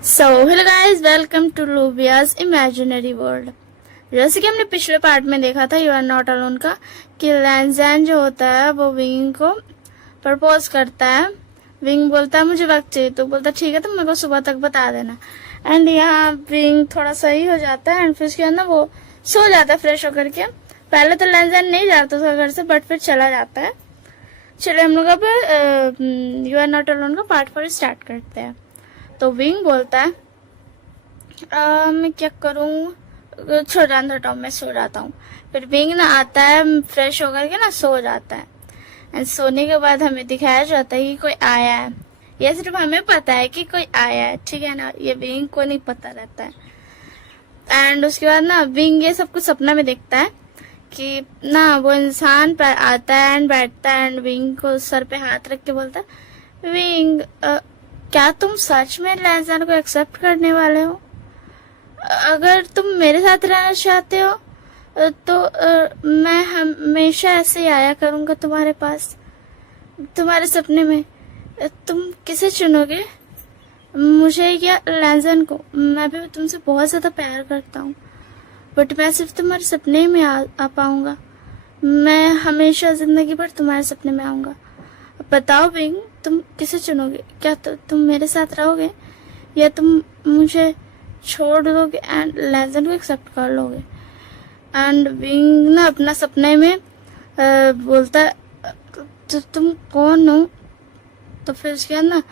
So hello guys, welcome to Lubia's imaginary world. जैसे कि हमने पिछले पार्ट में देखा था यू आर नॉट अलोन का, कि लैंजैन जो होता है वो विंग को प्रपोज करता है। विंग बोलता है मुझे वक्त चाहिए, तो बोलता है ठीक है, तो मेरे को सुबह तक बता देना। एंड यहाँ विंग थोड़ा सही हो जाता है एंड फिर उसके अंदर वो सो जाता है फ्रेश होकर के। पहले तो लैंजैन नहीं जाता उसका घर से, बट फिर चला जाता है। चलिए हम लोग अब यू आर नॉट अलोन का पार्ट 4 स्टार्ट करते हैं। तो विंग बोलता है मैं क्या करूँ, छोड़ जान हटाओ, मैं सो जाता हूँ। फिर विंग ना आता है फ्रेश होकर के ना सो जाता है। एंड सोने के बाद हमें दिखाया जाता है कि कोई आया है। ये सिर्फ हमें पता है कि कोई आया है, ठीक है ना, ये विंग को नहीं पता रहता है। एंड उसके बाद ना विंग ये सब कुछ सपना में देखता है कि ना वो इंसान पर आता है एंड बैठता है एंड विंग को सर पे हाथ रख के बोलता है विंग क्या तुम सच में लैंजैन को एक्सेप्ट करने वाले हो? अगर तुम मेरे साथ रहना चाहते हो तो मैं हमेशा ऐसे ही आया करूंगा तुम्हारे पास, तुम्हारे सपने में। तुम किसे चुनोगे, मुझे या लैंजैन को? मैं भी तुमसे बहुत ज्यादा प्यार करता हूँ, बट मैं सिर्फ तुम्हारे सपने में आ पाऊंगा। मैं हमेशा जिंदगी भर तुम्हारे सपने में आऊंगा। बताओ विंग, तुम किसे चुनोगे? क्या तुम मेरे साथ रहोगे या तुम मुझे छोड़ दोगे एंड लैंजैन को एक्सेप्ट कर लोगे? एंड विंग ना अपना सपने में बोलता है तो तुम कौन हो? तो फिर उसके बाद ना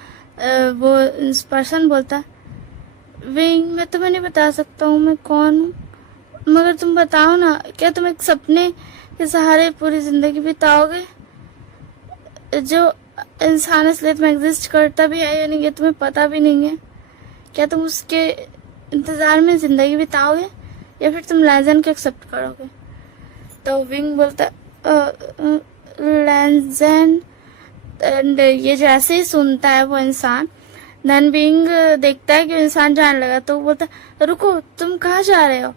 वो पर्सन बोलता है विंग मैं तुम्हें नहीं बता सकता हूँ मैं कौन हूँ, मगर तुम बताओ ना, क्या तुम एक सपने के सहारे पूरी जिंदगी बिताओगे? जो इंसान असलियत में एग्जिस्ट करता भी है या नहीं ये तुम्हें पता भी नहीं है। क्या तुम उसके इंतजार में जिंदगी बिताओगे या फिर तुम लैंजैन को एक्सेप्ट करोगे? तो विंग बोलता लैंजैन। एंड ये जैसे ही सुनता है वो इंसान, देन विंग देखता है कि इंसान जाने लगा, तो वो बोलता है रुको, तुम कहाँ जा रहे हो?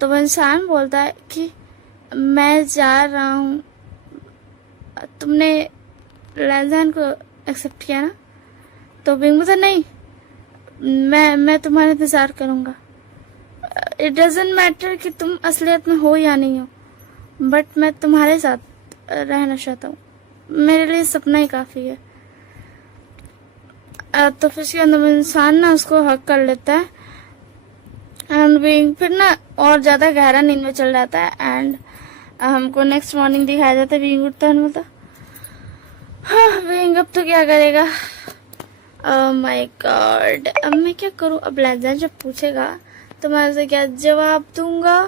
तो वो इंसान बोलता है कि मैं जा रहा हूँ, तुमने लैंजैन को एक्सेप्ट किया ना? तो विंग बोलता नहीं, मैं तुम्हारा इंतजार करूंगा। इट डजेंट मैटर कि तुम असलियत में हो या नहीं हो, बट मैं तुम्हारे साथ रहना चाहता हूँ, मेरे लिए सपना ही काफी है। तो फिर उसके अंदर इंसान ना उसको हक कर लेता है एंड विंग फिर ना और ज्यादा गहरा नींद में चल जाता है। एंड हमको नेक्स्ट मॉर्निंग दिखाया जाता है विंग उठता है, बोलता हाँ विंग अब तो क्या करेगा? माय गॉड, अब मैं क्या करूं? अब लैंजैन जब पूछेगा तो मैं उसे क्या जवाब दूंगा?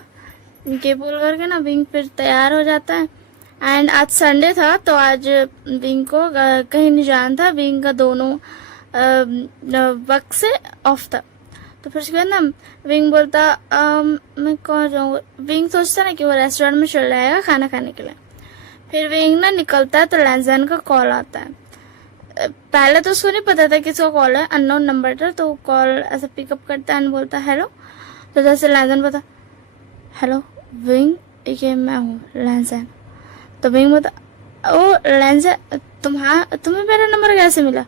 ये बोल करके ना विंग फिर तैयार हो जाता है। एंड आज संडे था तो आज विंग को कहीं नहीं जाना था, विंग का दोनों वक्त से ऑफ था। तो फिर उसके बाद ना विंग बोलता मैं कहाँ जाऊँ? विंग सोचता ना कि वो रेस्टोरेंट में चल जाएगा खाना खाने के लिए। फिर विंग ना निकलता है तो लैंजैन का कॉल आता है। पहले तो उसको नहीं पता था किसका कॉल है, अननोन नंबर था, तो कॉल ऐसे पिकअप करता है बोलता है हेलो। तो जैसे लैंजैन बोलता हेलो विंग, ये मैं हूँ लैंजैन। तो विंग बोलता ओ लैंजैन, तुम्हें मेरा नंबर कैसे मिला?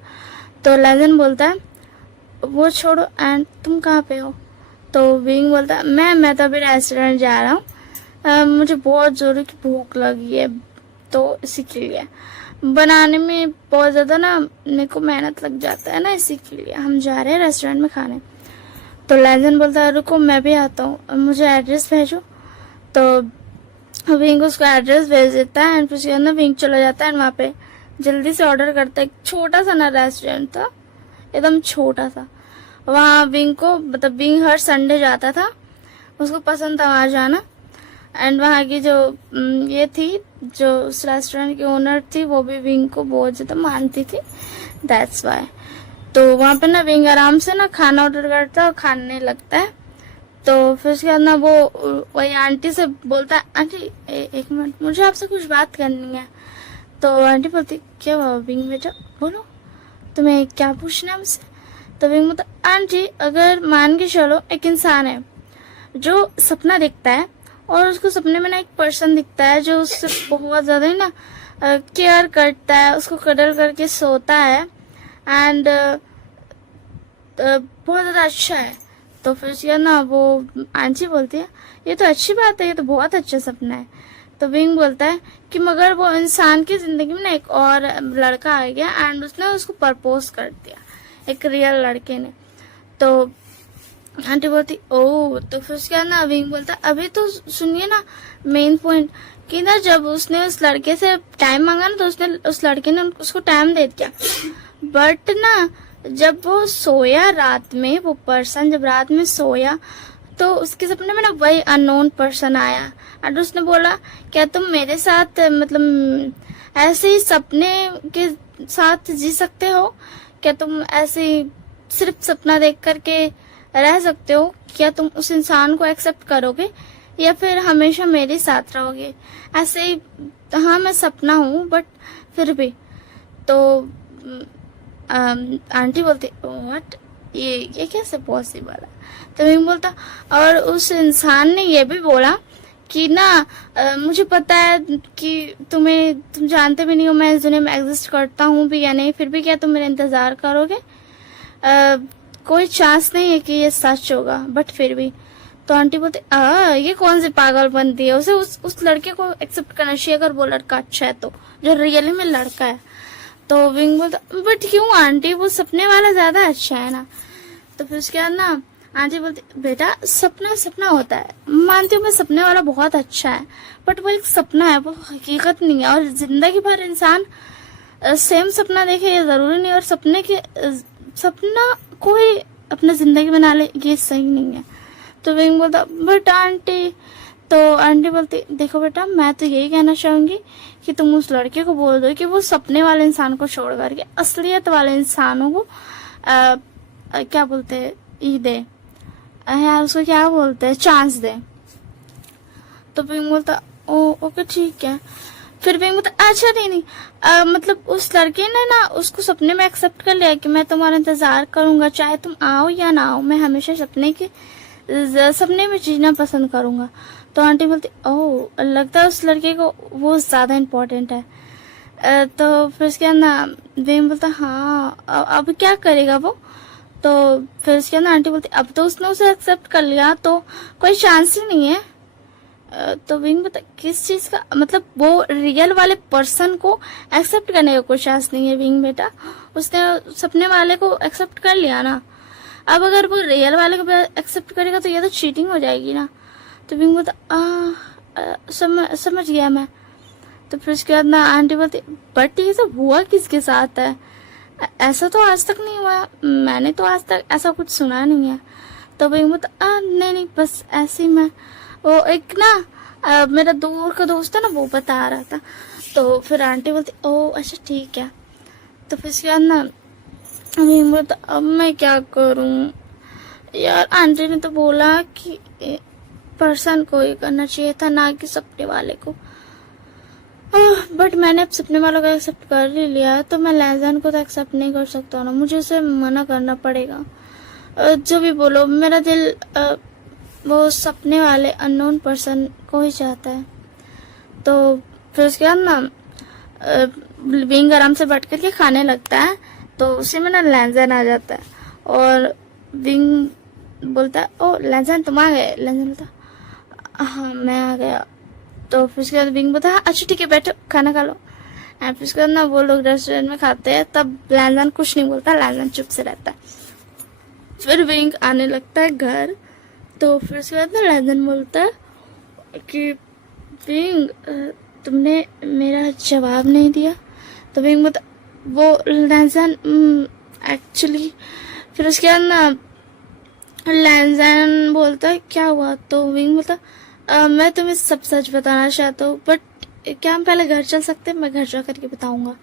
तो लैंजैन बोलता है वो छोड़ो एंड तुम कहाँ पे हो? तो विंग बोलता है मैं तो अभी रेस्टोरेंट जा रहा हूँ, मुझे बहुत जोरों की भूख लगी है, तो इसी के लिए बनाने में बहुत ज्यादा ना मेरे को मेहनत लग जाता है ना, इसी के लिए हम जा रहे हैं रेस्टोरेंट में खाने। तो लैंजैन बोलता है रुको मैं भी आता हूँ, मुझे एड्रेस भेजो। तो विंग उसको एड्रेस भेज देता है एंड फिर ना विंग चला जाता है वहाँ पे जल्दी से ऑर्डर करता है। छोटा सा ना रेस्टोरेंट था, एकदम छोटा सा। वहाँ विंग को मतलब विंग हर संडे जाता था, उसको पसंद था वहाँ जाना। एंड वहाँ की जो ये थी जो उस रेस्टोरेंट की ओनर थी वो भी विंग को बहुत ज्यादा मानती थी, दैट्स वाई। तो वहाँ पे ना विंग आराम से ना खाना ऑर्डर करता है और खाने लगता है। तो फिर उसके बाद ना वो वही आंटी से बोलता है आंटी एक मिनट मुझे आपसे कुछ बात करनी है। तो आंटी बोलती क्या हुआ विंग बेटा, बोलो तुम्हें क्या पूछना है मुझसे? तो विंग बोलता आंटी अगर मान के चलो एक इंसान है जो सपना देखता है और उसको सपने में ना एक पर्सन दिखता है जो उससे बहुत ज्यादा ही ना केयर करता है, उसको कडल करके सोता है एंड बहुत ज़्यादा अच्छा है। तो फिर उसके बाद ना वो आंटी बोलती है ये तो अच्छी बात है, ये तो बहुत अच्छा सपना है। तो विंग बोलता है कि मगर वो इंसान की ज़िंदगी में ना एक और लड़का आ गया एंड उसने उसको प्रपोज कर दिया, एक रियल लड़के ने। तो आंटी बोलती ओह। तो फिर उसके बाद ना विंग बोलता अभी तो सुनिए ना मेन पॉइंट, कि ना जब उसने उस लड़के से टाइम मांगा ना तो उसने उस लड़के ने उसको टाइम दे दिया, बट ना जब वो सोया रात में, वो पर्सन जब रात में सोया तो उसके सपने में ना वही अननोन पर्सन आया और उसने बोला क्या तुम मेरे साथ मतलब ऐसे ही सपने के साथ जी सकते हो, क्या तुम ऐसे ही सिर्फ सपना देख करके रह सकते हो, क्या तुम उस इंसान को एक्सेप्ट करोगे या फिर हमेशा मेरे साथ रहोगे ऐसे ही। हाँ मैं सपना हूँ बट फिर भी। तो आंटी बोलती व्हाट, ये कैसे पॉसिबल है। तो मैं बोलता और उस इंसान ने ये भी बोला कि ना मुझे पता है कि तुम जानते भी नहीं हो मैं इस दुनिया में एग्जिस्ट करता हूँ भी या नहीं, फिर भी क्या तुम मेरा इंतजार करोगे, कोई चांस नहीं है कि ये सच होगा बट फिर भी। तो आंटी बोलते ये कौन सी पागलपंती है, उसे उस लड़के को एक्सेप्ट करना चाहिए अगर वो लड़का अच्छा है तो, जो रियली में लड़का है। तो विंग बोलता बट क्यों आंटी, वो सपने वाला ज्यादा अच्छा है ना। तो फिर उसके बाद ना आंटी बोलती बेटा सपना सपना होता है, मानती हूँ मैं सपने वाला बहुत अच्छा है बट वो एक सपना है, वो हकीकत नहीं है। और जिंदगी भर इंसान सेम सपना देखे ये जरूरी नहीं, और सपना कोई अपना जिंदगी बना ले ये सही नहीं है। तो विंग बोलता बट आंटी। तो आंटी बोलती देखो बेटा मैं तो यही कहना चाहूंगी कि तुम उस लड़के को बोल दो कि वो सपने वाले इंसान को छोड़ करके असलियत वाले इंसानों को क्या बोलते हैं ये दे, यार उसको क्या बोलते हैं, चांस दे। तो विंग बोलता ओ ओके ठीक है। फिर विंग बोलता अच्छा नहीं मतलब उस लड़के ने ना उसको सपने में एक्सेप्ट कर लिया कि मैं तुम्हारा इंतजार करूंगा चाहे तुम आओ या ना आओ, मैं हमेशा सपने में जीना पसंद करूंगा। तो आंटी बोलती ओह लगता है उस लड़के को वो ज्यादा इम्पोर्टेंट है। तो फिर उसके बाद ना विंग बोलता हाँ अब क्या करेगा वो। तो फिर उसके बाद ना आंटी बोलती अब तो उसने उसे एक्सेप्ट कर लिया तो कोई चांस ही नहीं है। तो विंग बता किस चीज का, मतलब वो रियल वाले पर्सन को एक्सेप्ट करने का कोई चांस नहीं है विंग बेटा, उसने सपने वाले को एक्सेप्ट कर लिया ना, अब अगर वो रियल वाले को एक्सेप्ट करेगा तो ये तो चीटिंग हो जाएगी ना। तो विंग बता समझ गया मैं। तो फिर उसके बाद ना आंटी बोलती बट ये सब हुआ किसके साथ है, ऐसा तो आज तक नहीं हुआ, मैंने तो आज तक ऐसा कुछ सुना नहीं है। तो विंग बता नहीं बस ऐसे ही मैं वो एक ना मेरा दूर का दोस्त है ना वो बता रहा था। तो फिर आंटी बोलती ओ अच्छा ठीक है। तो फिर उसके बाद ना अभी बोलता अब मैं क्या करूं यार, आंटी ने तो बोला कि पर्सन को ही करना चाहिए था ना कि सपने वाले को, बट मैंने अब सपने वालों को एक्सेप्ट कर ही लिया तो मैं लहजान को तो एक्सेप्ट नहीं कर सकता ना, मुझे उसे मना करना पड़ेगा। जो भी बोलो मेरा दिल वो सपने वाले अननोन पर्सन को ही चाहता है। तो फिर उसके बाद ना विंग आराम से बैठ करके खाने लगता है तो उसी में ना लैंजन आ जाता है और विंग बोलता है ओ लैंजन तुम आ गए। लैंजन बोलता हाँ मैं आ गया। तो फिर उसके बाद विंग बोलता है अच्छा ठीक है बैठो खाना खा लो। एंड फिर उसके बाद ना वो लोग रेस्टोरेंट में खाते हैं, तब लैंजन कुछ नहीं बोलता, लैंजन चुप से रहता है। फिर विंग आने लगता है घर। तो फिर उसके बाद ना लैंजन बोलता है कि विंग तुमने मेरा जवाब नहीं दिया। तो विंग बोलता वो लैंजन एक्चुअली। फिर उसके बाद ना लैंजन बोलता है क्या हुआ। तो विंग बोलता मैं तुम्हें सब सच बताना चाहता हूँ बट क्या हम पहले घर चल सकते हैं, मैं घर जा करके बताऊंगा।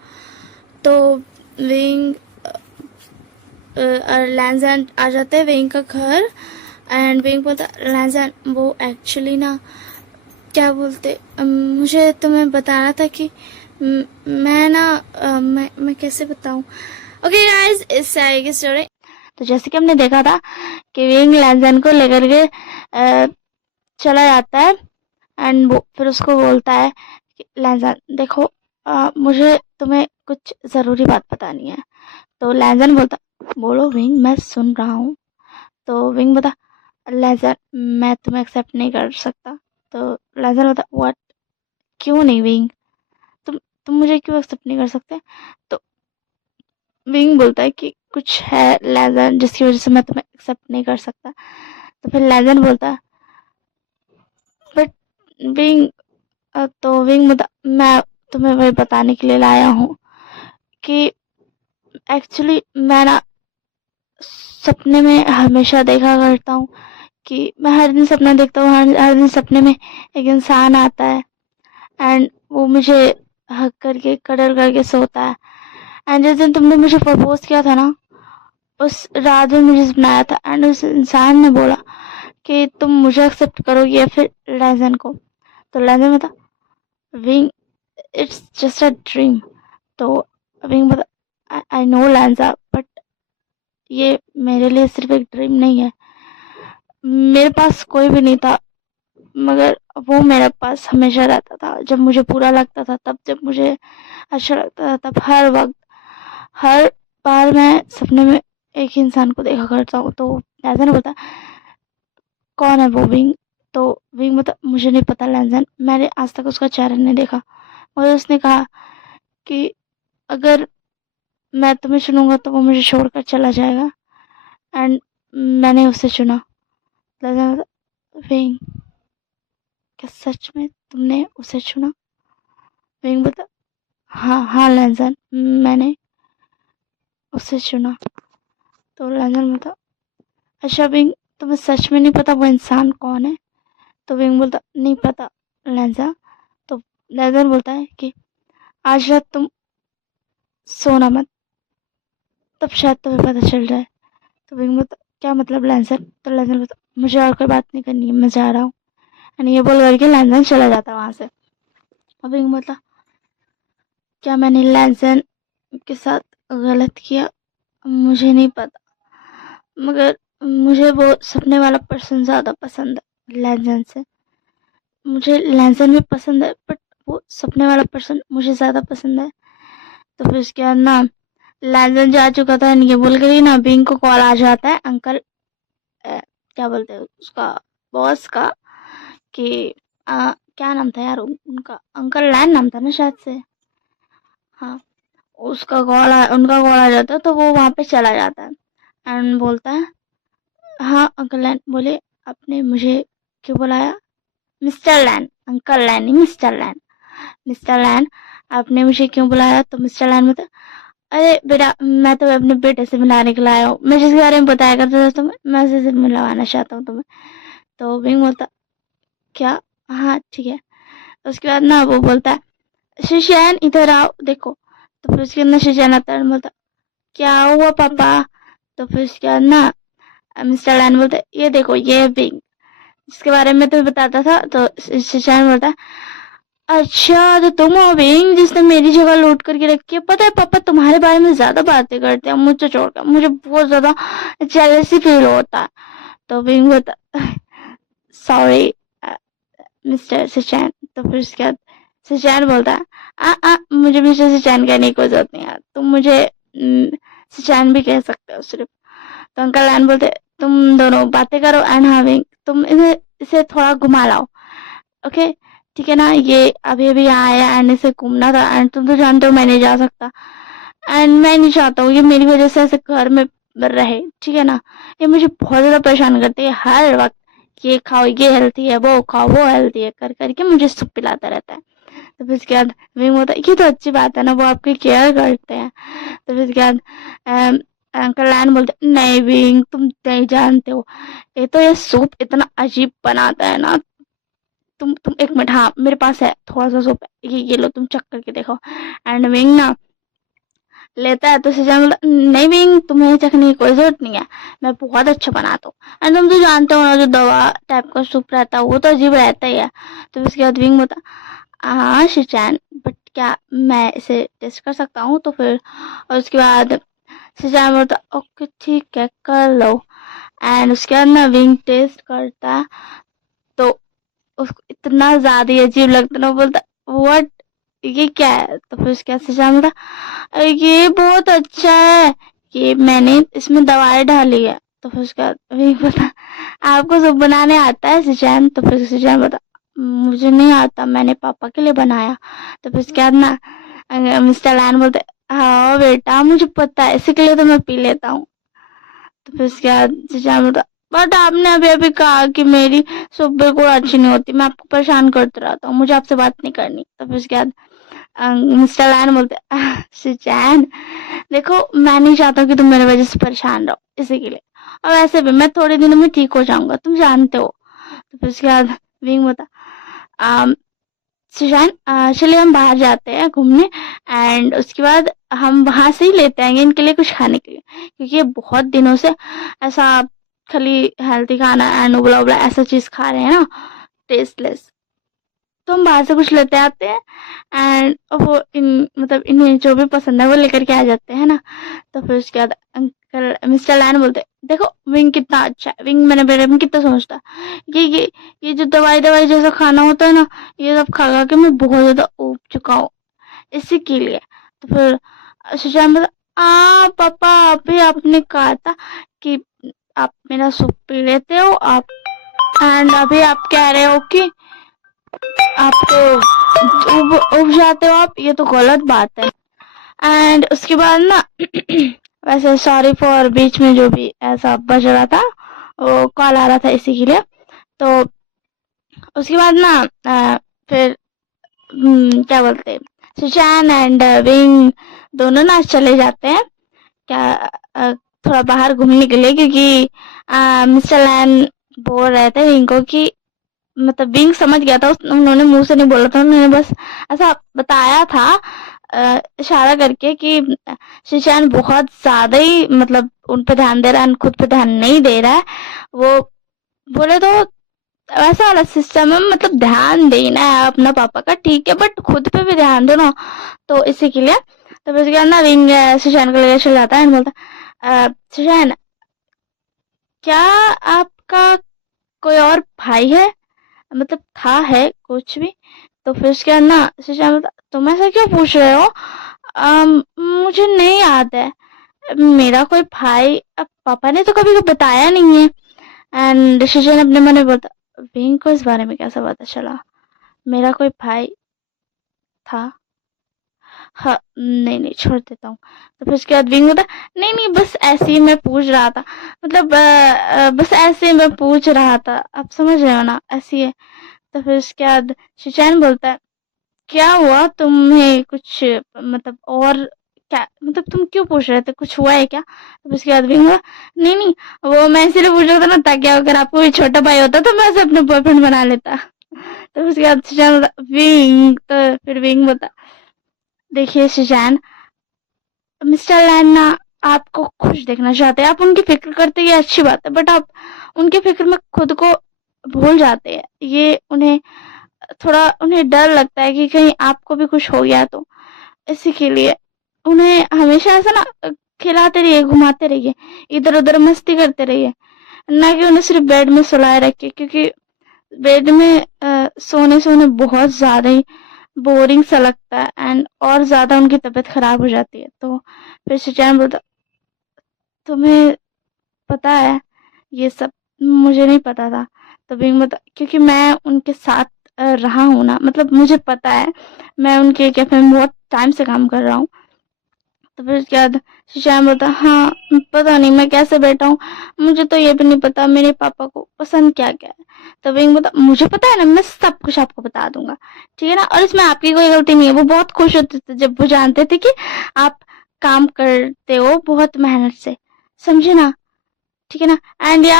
तो विंग लैंजन आ जाते हैं विंग का घर एंड विंग बोलता लैंजन वो एक्चुअली ना क्या बोलते मुझे तुम्हें बताना था कि मैं ना मैं कैसे बताऊं। ओके गाइस इससे आएगी स्टोरी। तो जैसे कि हमने देखा था कि विंग लैंजन को लेकर के चला जाता है एंड वो फिर उसको बोलता है कि लैंजन देखो मुझे तुम्हें कुछ जरूरी बात बतानी है। तो लैंजन बोलता बोलो विंग, मैं सुन रहा हूँ। तो विंग बता, लेजर मैं तुम्हें एक्सेप्ट नहीं कर सकता। तो लेजर बता, व्हाट, क्यों नहीं विंग, तुम मुझे क्यों एक्सेप्ट नहीं कर सकते। तो विंग बोलता है कि कुछ है लेजर जिसकी वजह से मैं तुम्हें एक्सेप्ट नहीं कर सकता। तो फिर लेजर बोलता है, बट विंग, तो विंग बता, मैं तुम्हें वही बताने के लिए लाया हूँ कि एक्चुअली मैं ना सपने में हमेशा देखा करता हूँ कि मैं हर दिन सपना देखता हूँ, हर दिन सपने में एक इंसान आता है एंड वो मुझे हक करके कडल करके सोता है। एंड जिस दिन तुमने मुझे प्रपोज किया था ना, उस रात में मुझे सपना आया था एंड उस इंसान ने बोला कि तुम मुझे एक्सेप्ट करोगी या फिर लेजन को। तो लेजन बता, wing it's just a dream. तो विंग बता, आई नो लैंजा, बट ये मेरे लिए सिर्फ एक ड्रीम नहीं है। मेरे पास कोई भी नहीं था, मगर वो मेरे पास हमेशा रहता था। जब मुझे बुरा लगता था तब, जब मुझे अच्छा लगता था तब, हर वक्त, हर बार मैं सपने में एक ही इंसान को देखा करता हूँ। तो ऐसा नहीं पता कौन है वो विंग। तो विंग बता, मुझे नहीं पता लैंजन, मैंने आज तक उसका चेहरा नहीं देखा, मगर उसने कहा कि अगर मैं तुम्हें चुनूंगा तो वो मुझे छोड़कर चला जाएगा एंड मैंने उसे चुना। लैंजन बता, विंग, क्या सच में तुमने उसे चुना। विंग बता, हाँ हाँ लैंजन, मैंने उसे चुना। तो लैंजन बता, अच्छा विंग, तुम्हें सच में नहीं पता वो इंसान कौन है। तो विंग बोलता, नहीं पता लैंजा। तो लैंजन बोलता है कि आज रात तुम सोना मत, तब शायद तुम्हें पता चल जाए। तो विंग बोलता, क्या मतलब लैंजन। तो लैंजन बोलता, मुझे और कोई बात नहीं करनी है, मैं जा रहा हूँ। ये बोल करके लैंजन चला जाता वहां से। और विंग बोलता, क्या मैंने लैंजन के साथ गलत किया, मुझे नहीं पता, मगर मुझे वो सपने वाला पर्सन ज्यादा पसंद है लैंजन से। मुझे लैंजन भी पसंद है, बट वो सपने वाला पर्सन मुझे ज्यादा पसंद है। तो फिर उसके बाद ना लैंजन जा चुका था, ये बोल कर ही ना बिंग को कॉल आ जाता है अंकल, क्या बोलते हैं उसका, बॉस का, कि क्या नाम था यार उनका, अंकल लैन नाम था ना शायद से। हाँ, उनका कॉल आ जाता है तो वो वहां पे चला जाता है एंड बोलता है, हाँ अंकल लैन बोले, आपने मुझे क्यों बुलाया। मिस्टर लैन, अंकल लैन नहीं, मिस्टर लैन। मिस्टर लैन, आपने मुझे क्यों बुलाया। तो मिस्टर लैन बता, अरे बेटा, मैं तो अपने बेटे से मिलाने के लिए आया हूँ, मैं जिसके बारे में बताया करता था तुम्हें, मैं उसी से मिलवाना चाहता हूँ तुम्हें। तो विंग बोलता, क्या, हाँ ठीक है। उसके बाद ना वो बोलता है, शिशैन इधर आओ देखो। तो फिर उसके बाद ना शिशैन आता है, बोलता, क्या हुआ पापा। तो फिर उसके बाद ना मिस्टर लैन बोलता, ये देखो ये है विंग जिसके बारे में तुम्हें बताता था। तो शिशैन बोलता, अच्छा तो तुम हो विंग जिसने मेरी जगह लूट करके रखी है। पता है पापा तुम्हारे बारे में ज्यादा बातें करते हैं मुझसे छोड़कर, मुझे बहुत ज्यादा जेलसी फील होता है। तो विंग बता, सॉरी मिस्टर सचैन। तो फिर उसके बाद सचैन बोलता है, मुझे मिस्टर सचैन कहने की कोई जरूरत नहीं है, तुम मुझे सचैन भी कह सकते हो सिर्फ। तो अंकल लैन बोलते, तुम दोनों बातें करो एंड हाँ विंग, तुम इसे थोड़ा घुमा लाओ, ओके ठीक है ना। ये अभी अभी यहाँ आया एंड इसे घूमना था एंड तुम तो जानते हो मैं नहीं जा सकता एंड मैं नहीं चाहता हूँ ये मेरी वजह से ऐसे घर में रहे, ठीक है ना। ये मुझे बहुत ज्यादा परेशान करती है हर वक्त, ये खाओ ये हेल्थी है, वो खाओ वो हेल्थी है, कर करके मुझे सूप पिलाता रहता है। तो फिर उसके बाद विंग होता है, ये तो अच्छी बात है ना, वो आपकी केयर करते हैं। तो फिर उसके बाद अंकल लैन बोलते, नहीं विंग तुम नहीं जानते हो, ये तो ये सूप इतना अजीब बनाता है ना। तुम एक मिनट, हाँ मेरे पास है थोड़ा सा सूप है, ये लो तुम चख करके देखो। एंड विंग ना लेता है तो सीजन बोला, नहीं विंग तुम्हें चखने की कोई जरूरत नहीं है, मैं बहुत अच्छा बनाता हूँ एंड तुम तो जानते हो ना जो दवा टाइप का सूप रहता है वो तो अजीब रहता ही है। तो उसके बाद विंग बोता, हाँ शिचैन, बट क्या मैं इसे टेस्ट कर सकता हूँ। तो फिर और उसके बाद शिचैन बोलता, ओके ठीक है कर लो। एंड उसके बाद ना विंग टेस्ट करता है तो उसको इतना ज्यादा ही अजीब लगता ना, वो बोलता, व्हाट, ये क्या है। तो फिर उसके बाद शिचैन बोलता, ये बहुत अच्छा है, कि मैंने इसमें दवाई डाली है। तो फिर उसके बाद विंग बोलता आपको सूप बनाने आता है शिशान? तो फिर शिशान बोलता मुझे नहीं आता, मैंने पापा के लिए बनाया। तो फिर उसके बाद ना मिस्टर लैन बोलते हाँ बेटा मुझे पता है, इसी के लिए तो मैं पी लेता हूँ। तो फिर उसके बाद शिशान बोलता बट आपने अभी अभी कहा कि मेरी सूप बिल्कुल अच्छी नहीं होती, मैं आपको परेशान करते रहता हूँ, मुझे आपसे बात नहीं करनी। तो फिर उसके बाद मिस्टर लैन बोलते शिशान देखो मैं नहीं चाहता हूँ कि तुम मेरे वजह से परेशान रहो, इसी के लिए, और वैसे भी मैं थोड़े दिनों में ठीक हो जाऊंगा, तुम जानते हो। तो फिर उसके बाद विंग बोलता सुशांत चलिए हम बाहर जाते हैं घूमने, एंड उसके बाद हम वहां से ही लेते आएंगे इनके लिए कुछ खाने के लिए, क्योंकि ये बहुत दिनों से ऐसा खाली हेल्थी खाना एंड उबला उबला ऐसा चीज खा रहे हैं ना, टेस्टलेस। तो हम बाहर से कुछ लेते आते हैं एंड वो इन्हें जो भी पसंद है वो लेकर के आ जाते हैं ना। तो फिर उसके बाद अंकल मिस्टर लैन बोलते देखो विंग कितना अच्छा है, विंग मेरे बारे में कितना सोचता है, ये जो दवाई दवाई जैसा खाना होता है ना, ये सब खा खा के मैं बहुत ज्यादा ऊब चुका हूँ, इसी के लिए। तो फिर सुशांत बोला पापा अभी आपने कहा था कि आप मेरा सूप पी लेते हो आप, एंड अभी आप कह रहे हो कि आपको उब जाते हो आप, ये तो गलत बात है। एंड उसके बाद ना वैसे सॉरी फॉर बीच में जो भी ऐसा बज रहा था, वो कॉल आ रहा था इसी के लिए। तो उसके बाद ना फिर क्या बोलते सुशान एंड विंग दोनों ना चले जाते हैं क्या थोड़ा बाहर घूमने के लिए, क्योंकि मिस्टर लैन बोल रहे थे विंग को कि मतलब विंग समझ गया था, उन्होंने मुंह से नहीं बोला था, उन्होंने बस ऐसा बताया था इशारा करके कि शिशान बहुत ज्यादा ही मतलब उन पे ध्यान दे रहा है, खुद पे ध्यान नहीं दे रहा है। वो बोले तो वैसा वाला सिस्टम है, मतलब ध्यान देना है अपना पापा का ठीक है, बट खुद पे भी ध्यान दो ना, तो इसी के लिए। तो फिर क्या ना विंग शिशान को लेकर चल जाता है, बोलता शिशान क्या आपका कोई और भाई है, मतलब था है कुछ भी? तो फिर उसके बाद ना शिशान बोलता तुम ऐसा क्यों पूछ रहे हो, मुझे नहीं याद है मेरा कोई भाई, अब पापा ने तो कभी बताया नहीं है। एंड शिशान अपने मन में बोलता विंग को इस बारे में कैसा पता चला, मेरा कोई भाई था? हाँ नहीं नहीं छोड़ देता हूँ। तो फिर उसके बाद विंग होता नहीं नहीं बस ऐसे ही मैं पूछ रहा था, मतलब बस ऐसे ही मैं पूछ रहा था, आप समझ रहे हो ना, ऐसी है। तो फिर उसके बाद शिशान बोलता है क्या हुआ तुम्हें कुछ, मतलब और क्या, मतलब तुम क्यों पूछ रहे थे, कुछ हुआ है क्या? तो उसके बाद विंग हुआ नहीं नहीं वो मैं इसलिए पूछ रहा था ना, ताकि अगर आपको कोई छोटा भाई होता तो मैं उसे अपने बॉयफ्रेंड बना लेता। तो उसके बाद शिशान बोला विंग, तो फिर विंग बोला देखिए शिशान मिस्टर लैन ना आपको खुश देखना चाहते हैं, आप उनकी फिक्र करते हैं ये अच्छी बात है, बट आप उनकी फिक्र में खुद को भूल जाते हैं, ये उन्हें थोड़ा उन्हें डर लगता है कि कहीं आपको भी कुछ हो गया तो, इसी के लिए उन्हें हमेशा ऐसा ना खिलाते रहिए, घुमाते रहिए, इधर उधर मस्ती करते रहिए, ना कि उन्हें सिर्फ बेड में सुलाए रखिए, क्योंकि बेड में सोने सोने बहुत ज्यादा ही बोरिंग सा लगता है एंड और ज्यादा उनकी तबीयत खराब हो जाती है। तो फिर सुचैन बोलता तुम्हें पता है ये सब, मुझे नहीं पता था। तो विंग बता क्योंकि मैं उनके साथ रहा हूँ ना, मतलब मुझे पता है, मैं उनके कैफे में बहुत टाइम से काम कर रहा हूँ। तो फिर उसके बाद सुशांत बोलता हाँ पता नहीं मैं कैसे बैठा हूँ, मुझे तो ये भी नहीं पता मेरे पापा को पसंद क्या क्या है। तो विंग बोलता मुझे पता है ना, मैं सब कुछ आपको बता दूंगा, ठीक है ना, और इसमें आपकी कोई गलती नहीं है। वो बहुत खुश होते थे जब वो जानते थे कि आप काम करते हो बहुत मेहनत से, समझे ना, ठीक है ना। एंड या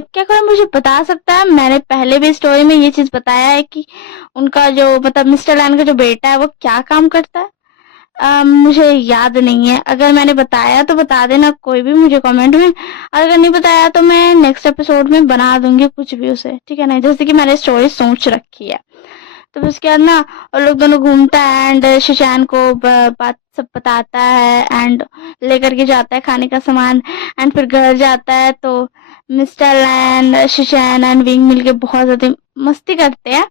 क्या कोई मुझे बता सकता है, मैंने पहले भी स्टोरी में ये चीज बताया है कि उनका जो मतलब मिस्टर लैन का जो बेटा है वो क्या काम करता है, मुझे याद नहीं है, अगर मैंने बताया तो बता देना कोई भी मुझे कमेंट में, अगर नहीं बताया तो मैं नेक्स्ट एपिसोड में बना दूंगी कुछ भी उसे, ठीक है ना, जैसे कि मैंने स्टोरी सोच रखी है। तो फिर उसके बाद ना और लोग दोनों घूमता है एंड शिशान को बात सब बताता है एंड लेकर के जाता है खाने का सामान, एंड फिर घर जाता है तो मिस्टर लैंड शिशान एंड विंग मिलके बहुत ज्यादा मस्ती करते हैं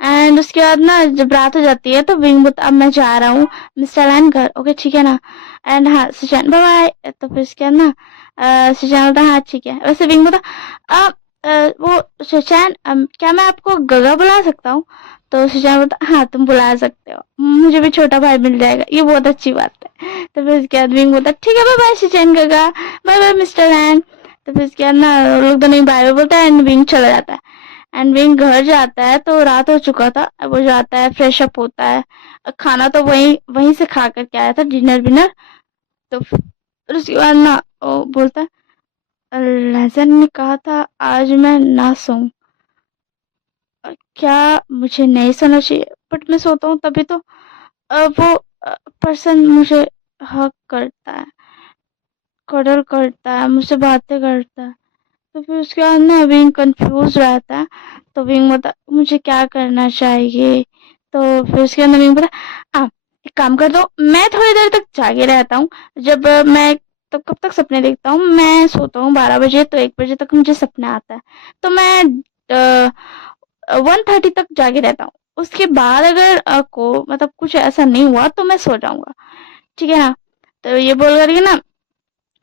एंड उसके बाद ना जब रात हो जाती है तो विंग बोलता अब मैं जा रहा हूँ मिस्टर लैन घर, ओके ठीक है ना। एंड हाँ सुचैन बाय बाय। तो फिर उसके बाद ना सुचैन बोलता हाँ ठीक है। वैसे विंग बोलता वो सुचैन क्या मैं आपको गगा बुला सकता हूँ? तो सुचैन बोलता हाँ तुम बुला सकते हो, मुझे भी छोटा भाई मिल जाएगा, ये बहुत अच्छी बात है। तो फिर उसके बाद विंग बोलता ठीक है बाय बाय सुचैन गगा, बाय बाय मिस्टर लैन। तो फिर उसके बाद ना वो लोग दोनों बाय बाय बोलता है एंड विंग चला जाता है। एंड विंग घर जाता है तो रात हो चुका था, अब वो जाता है फ्रेश अप होता है, खाना तो वहीं वहीं से खा करके आया था, डिनर विनर। तो फिर उसके बाद ना वो बोलता है लेजन ने कहा था आज मैं ना सोऊं, क्या मुझे नहीं सोना चाहिए? बट मैं सोता हूँ तभी तो वो पर्सन मुझे हक करता है, कडल करता है, मुझसे बातें करता है। तो फिर उसके बाद ना विंग कंफ्यूज रहता है। तो विंग बता मुझे क्या करना चाहिए? तो फिर उसके बाद विंग बता एक काम कर दो, मैं थोड़ी देर तक जागे रहता हूँ। जब मैं तो कब तक सपने देखता हूँ, मैं सोता हूँ 12 बजे तो 1 बजे तक मुझे सपना आता है, तो मैं 1:30 तक जागे रहता हूँ। उसके बाद अगर को मतलब कुछ ऐसा नहीं हुआ तो मैं सो जाऊंगा, ठीक है ना। तो ये बोल करके ना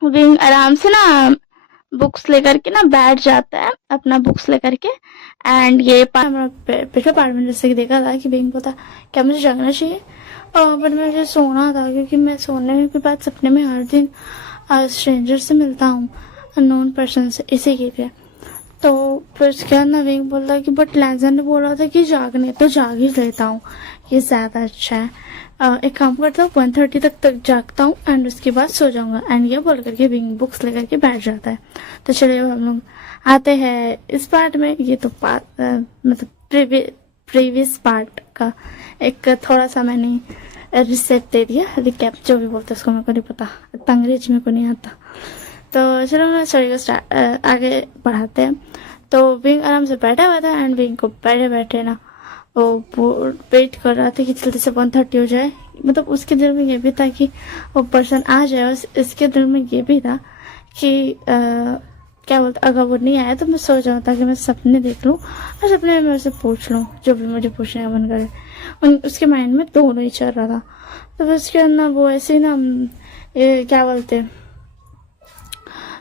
विंग आराम से ना बुक्स लेकर के ना बैठ जाता है, अपना बुक्स लेकर के। एंड ये पिछले पार्ट में जैसे कि देखा था कि विंग बोलता क्या मुझे जागना चाहिए, बट मुझे सोना था क्योंकि मैं सोने के बाद सपने में हर दिन स्ट्रेंजर से मिलता हूँ, अननोन पर्सन से, इसी के लिए। तो फिर उसके बाद ना विंग बोलता कि बट लैजन ने बोला था कि जागने, तो जाग ही लेता हूँ, ये ज़्यादा अच्छा है। एक काम करता हूँ 1:30 तक जागता हूँ एंड उसके बाद सो जाऊंगा। एंड ये बोल करके विंग बुक्स लेकर के बैठ जाता है। तो चलिए अब हम लोग आते हैं इस पार्ट में। ये तो मतलब प्रीवियस पार्ट का एक थोड़ा सा मैंने रिसेट दे दिया, रिकैप जो भी बोलते उसको मेरे को नहीं पता, इतना अंग्रेजी मेरे को नहीं आता। तो चलो ना स्टोरी को आगे बढ़ाते हैं। तो विंग आराम से बैठा हुआ था एंड विंग को बैठे बैठे ना वो वेट कर रहा था कि जल्दी से 1:30 हो जाए। मतलब उसके दिल में ये भी था कि वो पर्सन आ जाए, और इसके दिल में ये भी था कि क्या बोलते अगर वो नहीं आया तो मैं सो जाऊँ ताकि मैं सपने देख लूँ और सपने में उससे पूछ लूँ जो भी मुझे पूछने का मन करे। उसके माइंड में दोनों ही चल रहा था। तो फिर उसके बाद ना वो ऐसे ही ना ये क्या बोलते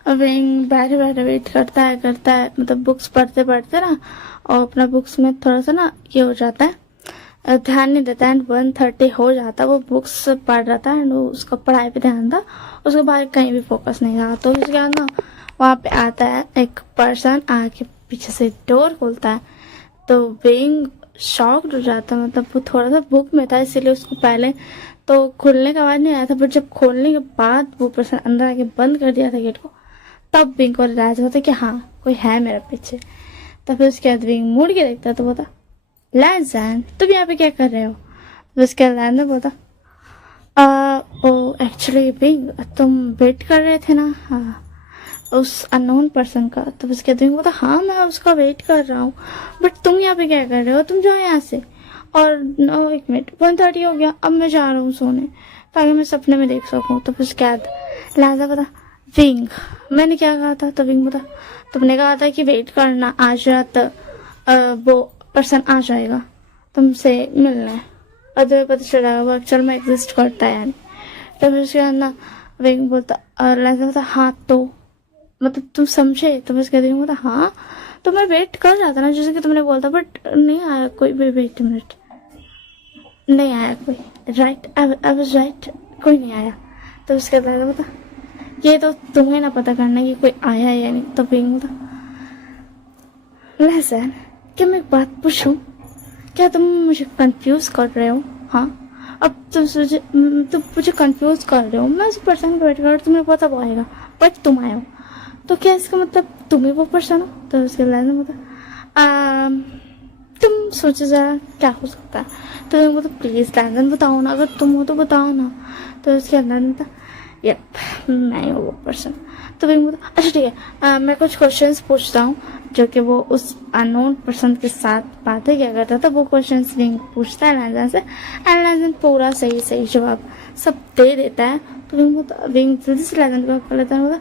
विंग बैठे बैठे वेट करता है मतलब बुक्स पढ़ते पढ़ते ना, और अपना बुक्स में थोड़ा सा ना ये हो जाता है, ध्यान नहीं देता। एंड 1:30 हो जाता, वो बुक्स पढ़ रहा था एंड उसका पढ़ाई पे ध्यान था, उसके बाद कहीं भी फोकस नहीं रहा। तो उसके बाद ना वहाँ पे आता है एक पर्सन, आके पीछे से डोर खोलता है। तो विंग शॉक्ड हो जाता है, मतलब वो थोड़ा सा बुक में था इसीलिए उसको पहले तो खोलने का आवाज नहीं आया था, बट जब खोलने के बाद वो पर्सन अंदर आके बंद कर दिया था गेट को, तब विंग को रियलाइज होता कि हाँ कोई है मेरे पीछे। तो फिर उसके बाद विंग मुड़ के देखता तो बोलता लैंसन तुम यहाँ पे क्या कर रहे हो? तो उसके बाद लैंसन बोलता ओ एक्चुअली विंग तुम वेट कर रहे थे ना, हाँ उस अननोन पर्सन का। तो उसके बाद विंग बोलता हाँ मैं उसका वेट कर रहा हूँ, बट तुम यहाँ पे क्या कर रहे हो, तुम जाओ यहाँ से। और नो 1 मिनट 1:30 हो गया, अब मैं जा रहा हूँ सोने ताकि मैं सपने में देख सकूँ। तो फिर उसके बाद लैंसन बोलता विंग मैंने क्या कहा था? तो विंग बोला तुमने कहा था कि वेट करना, आज रात वो पर्सन आ जाएगा तुमसे मिलने, और तुम्हें पता चला वो एक्चुअल में एग्जिस्ट करता है यानी। तो फिर उसके बाद ना विंग बोलता और लैंसन बोलता हाँ तो मतलब तुम समझे? तो उसके विंग बोलता हाँ तो मैं वेट कर रहा था ना जैसे कि तुमने बोला था, बट नहीं आया कोई भी। वेट मिनट, नहीं आया कोई, राइट आई वाज राइट, कोई नहीं आया। तो उसके बाद बोलता ये तो तुम्हें ना पता करना कि कोई आया है या नहीं। तो विंग बोलता लैंसन क्या मैं एक बात पूछूं, क्या तुम मुझे कंफ्यूज कर रहे हो? हाँ अब तुम मुझे कंफ्यूज कर रहे हो, मैं उस पर्सन को वेट कर, तुम्हें पता वो आएगा बट तुम आए हो, तो क्या इसका मतलब तुम ही वो पर्सन हो? तो उसके लैंसन बोलता तुम सोचो जरा क्या हो सकता है। तो विंग बोलता प्लीज लैंसन बताओ ना, अगर तुम हो तो बताओ ना। तो उसके लैंसन बोलता यप मैं हूँ वो पर्सन। तो विंग बोलता अच्छा ठीक है, मैं कुछ क्वेश्चंस पूछता हूँ जो कि वो उस अननोन पर्सन के साथ बातें क्या करता था, वो क्वेश्चंस विंग पूछता है लैंसन से एंड लैंसन पूरा सही सही जवाब सब दे देता है। तो विंग जल्दी से लैंसन को कर लेता है,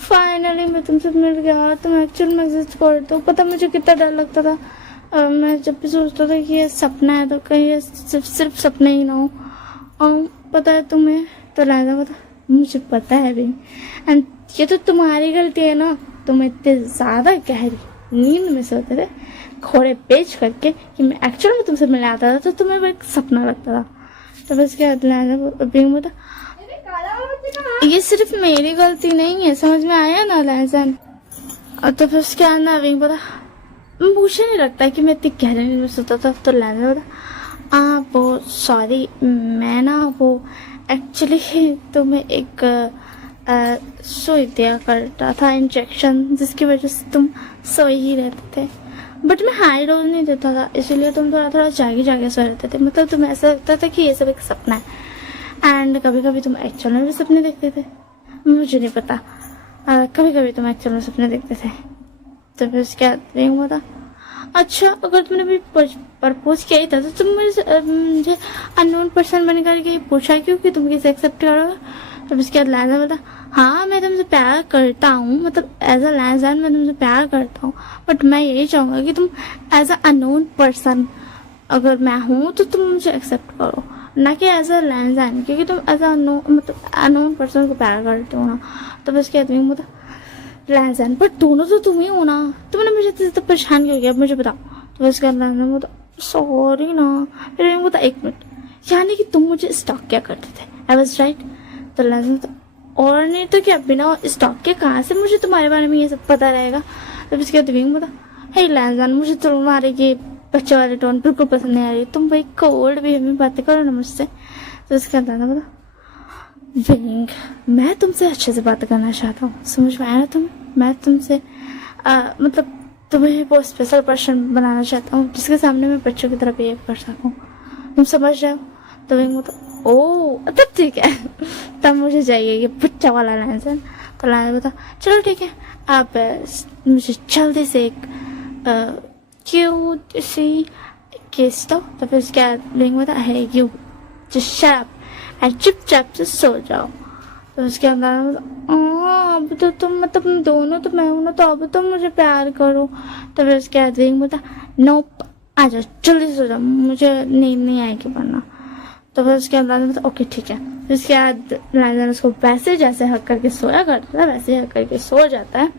फाइनली मैं तुमसे मिल गया, तुम एक्चुअल में एग्जिस्ट करते हो। पता मुझे कितना डर लगता था मैं जब भी सोचता था कि ये सपना है तो कहीं ये सिर्फ सपना ही ना हो। पता है तुम्हें, तो लाजा बता, मुझे पता है भी, एंड ये तो तुम्हारी गलती है ना। तुम इतने ज़्यादा गहरी नींद में सोते थे घोड़े पेच करके कि मैं एक्चुअल में तुमसे मिलने आता था तो तुम्हें वो एक सपना लगता था। तो बस क्या बिंग बता, ये सिर्फ मेरी गलती नहीं है, समझ में आया ना लहसन। और तो फिर उसके अंदर बिंग बता, मुझे नहीं लगता कि मैं इतनी गहरी नींद में सोता था। तो लहसन बता, वो सॉरी, मैं ना वो एक्चुअली तुम्हें एक सुई दिया करता था, इंजेक्शन, जिसकी वजह से तुम सोए ही रहते थे। बट मैं हाई डोज नहीं देता था, इसीलिए तुम थोड़ा थोड़ा जागे जागे सो रहते थे। मतलब तुम्हें ऐसा लगता था कि ये सब एक सपना है, एंड कभी कभी तुम एक्चुअल में भी सपने देखते थे। मुझे नहीं पता, कभी कभी तुम एक्चुअल में सपने देखते थे। तो फिर उसके बाद हुआ था, अच्छा अगर तुमने भी प्रपोज किया ही था तो तुम मुझे अननोन पर्सन बनकर के पूछा क्यों कि तुम किसे एक्सेप्ट करोगे। तो उसके बाद लाजा बता, हाँ मैं तुमसे प्यार करता हूँ, मतलब एज अ लैंडजान मैं तुमसे प्यार करता हूँ, बट मैं यही चाहूँगा कि तुम एज अ अननोन पर्सन अगर मैं हूँ तो तुम मुझे एक्सेप्ट करो, ना कि एज अ लैंडजान, क्योंकि तुम एज अ मतलब अननोन पर्सन को प्यार करते हो ना। तो बस क्या तुम्हें बता लैंडजान, पर दोनों तो तुम ही हो ना, तुमने मुझे इतना परेशान क्यों किया मुझे बताओ। तो बस क्या लैंडजान बता, सॉरी ना। फिर बता, एक मिनट, यानी कि तुम मुझे स्टॉक क्या करते थे, आई वॉज राइट। तो लैंडजान, और नहीं तो क्या, बिना स्टॉक के कहाँ से मुझे तुम्हारे बारे में ये सब पता रहेगा। तो इसके बाद बता, हे लैंडजान, मुझे तुम्हारे ये बच्चे वाले टोन बिल्कुल पसंद नहीं आ रही, तुम भाई कोल्ड भी हमें बातें करो ना मुझसे। तो इसके बाद बता, विंग मैं तुमसे अच्छे से बात करना चाहता हूँ, समझ में आया ना तुम्हें। मैं तुमसे मतलब तुम्हें वो स्पेशल पर्सन बनाना चाहता हूँ जिसके सामने मैं बच्चों की तरह बिहेव कर सकूँ, तुम समझ रहे हो। तो विंग बता, ओ तब ठीक है, तब मुझे चाहिए ये बच्चा वाला लैंडजान। तो लैंडजान बता, चलो ठीक है, आप मुझे जल्दी से एक क्यूट सी किस दो। तो फिर क्या विंग बता, है you just shut up and चुपचाप से सो जाओ। तो उसके अंदर अब तो तुम मतलब दोनों तो मैं हूं ना, तो अब तो मुझे प्यार करो। तो फिर उसके बाद विंग बता, नोप आ जाओ जल्दी सो जाओ, मुझे नींद नहीं आएगी वरना। तो फिर उसके बाद मतलब ओके ठीक है। फिर उसके बाद लैंडजान उसको वैसे जैसे हक करके सोया करता है वैसे हक करके सो जाता है।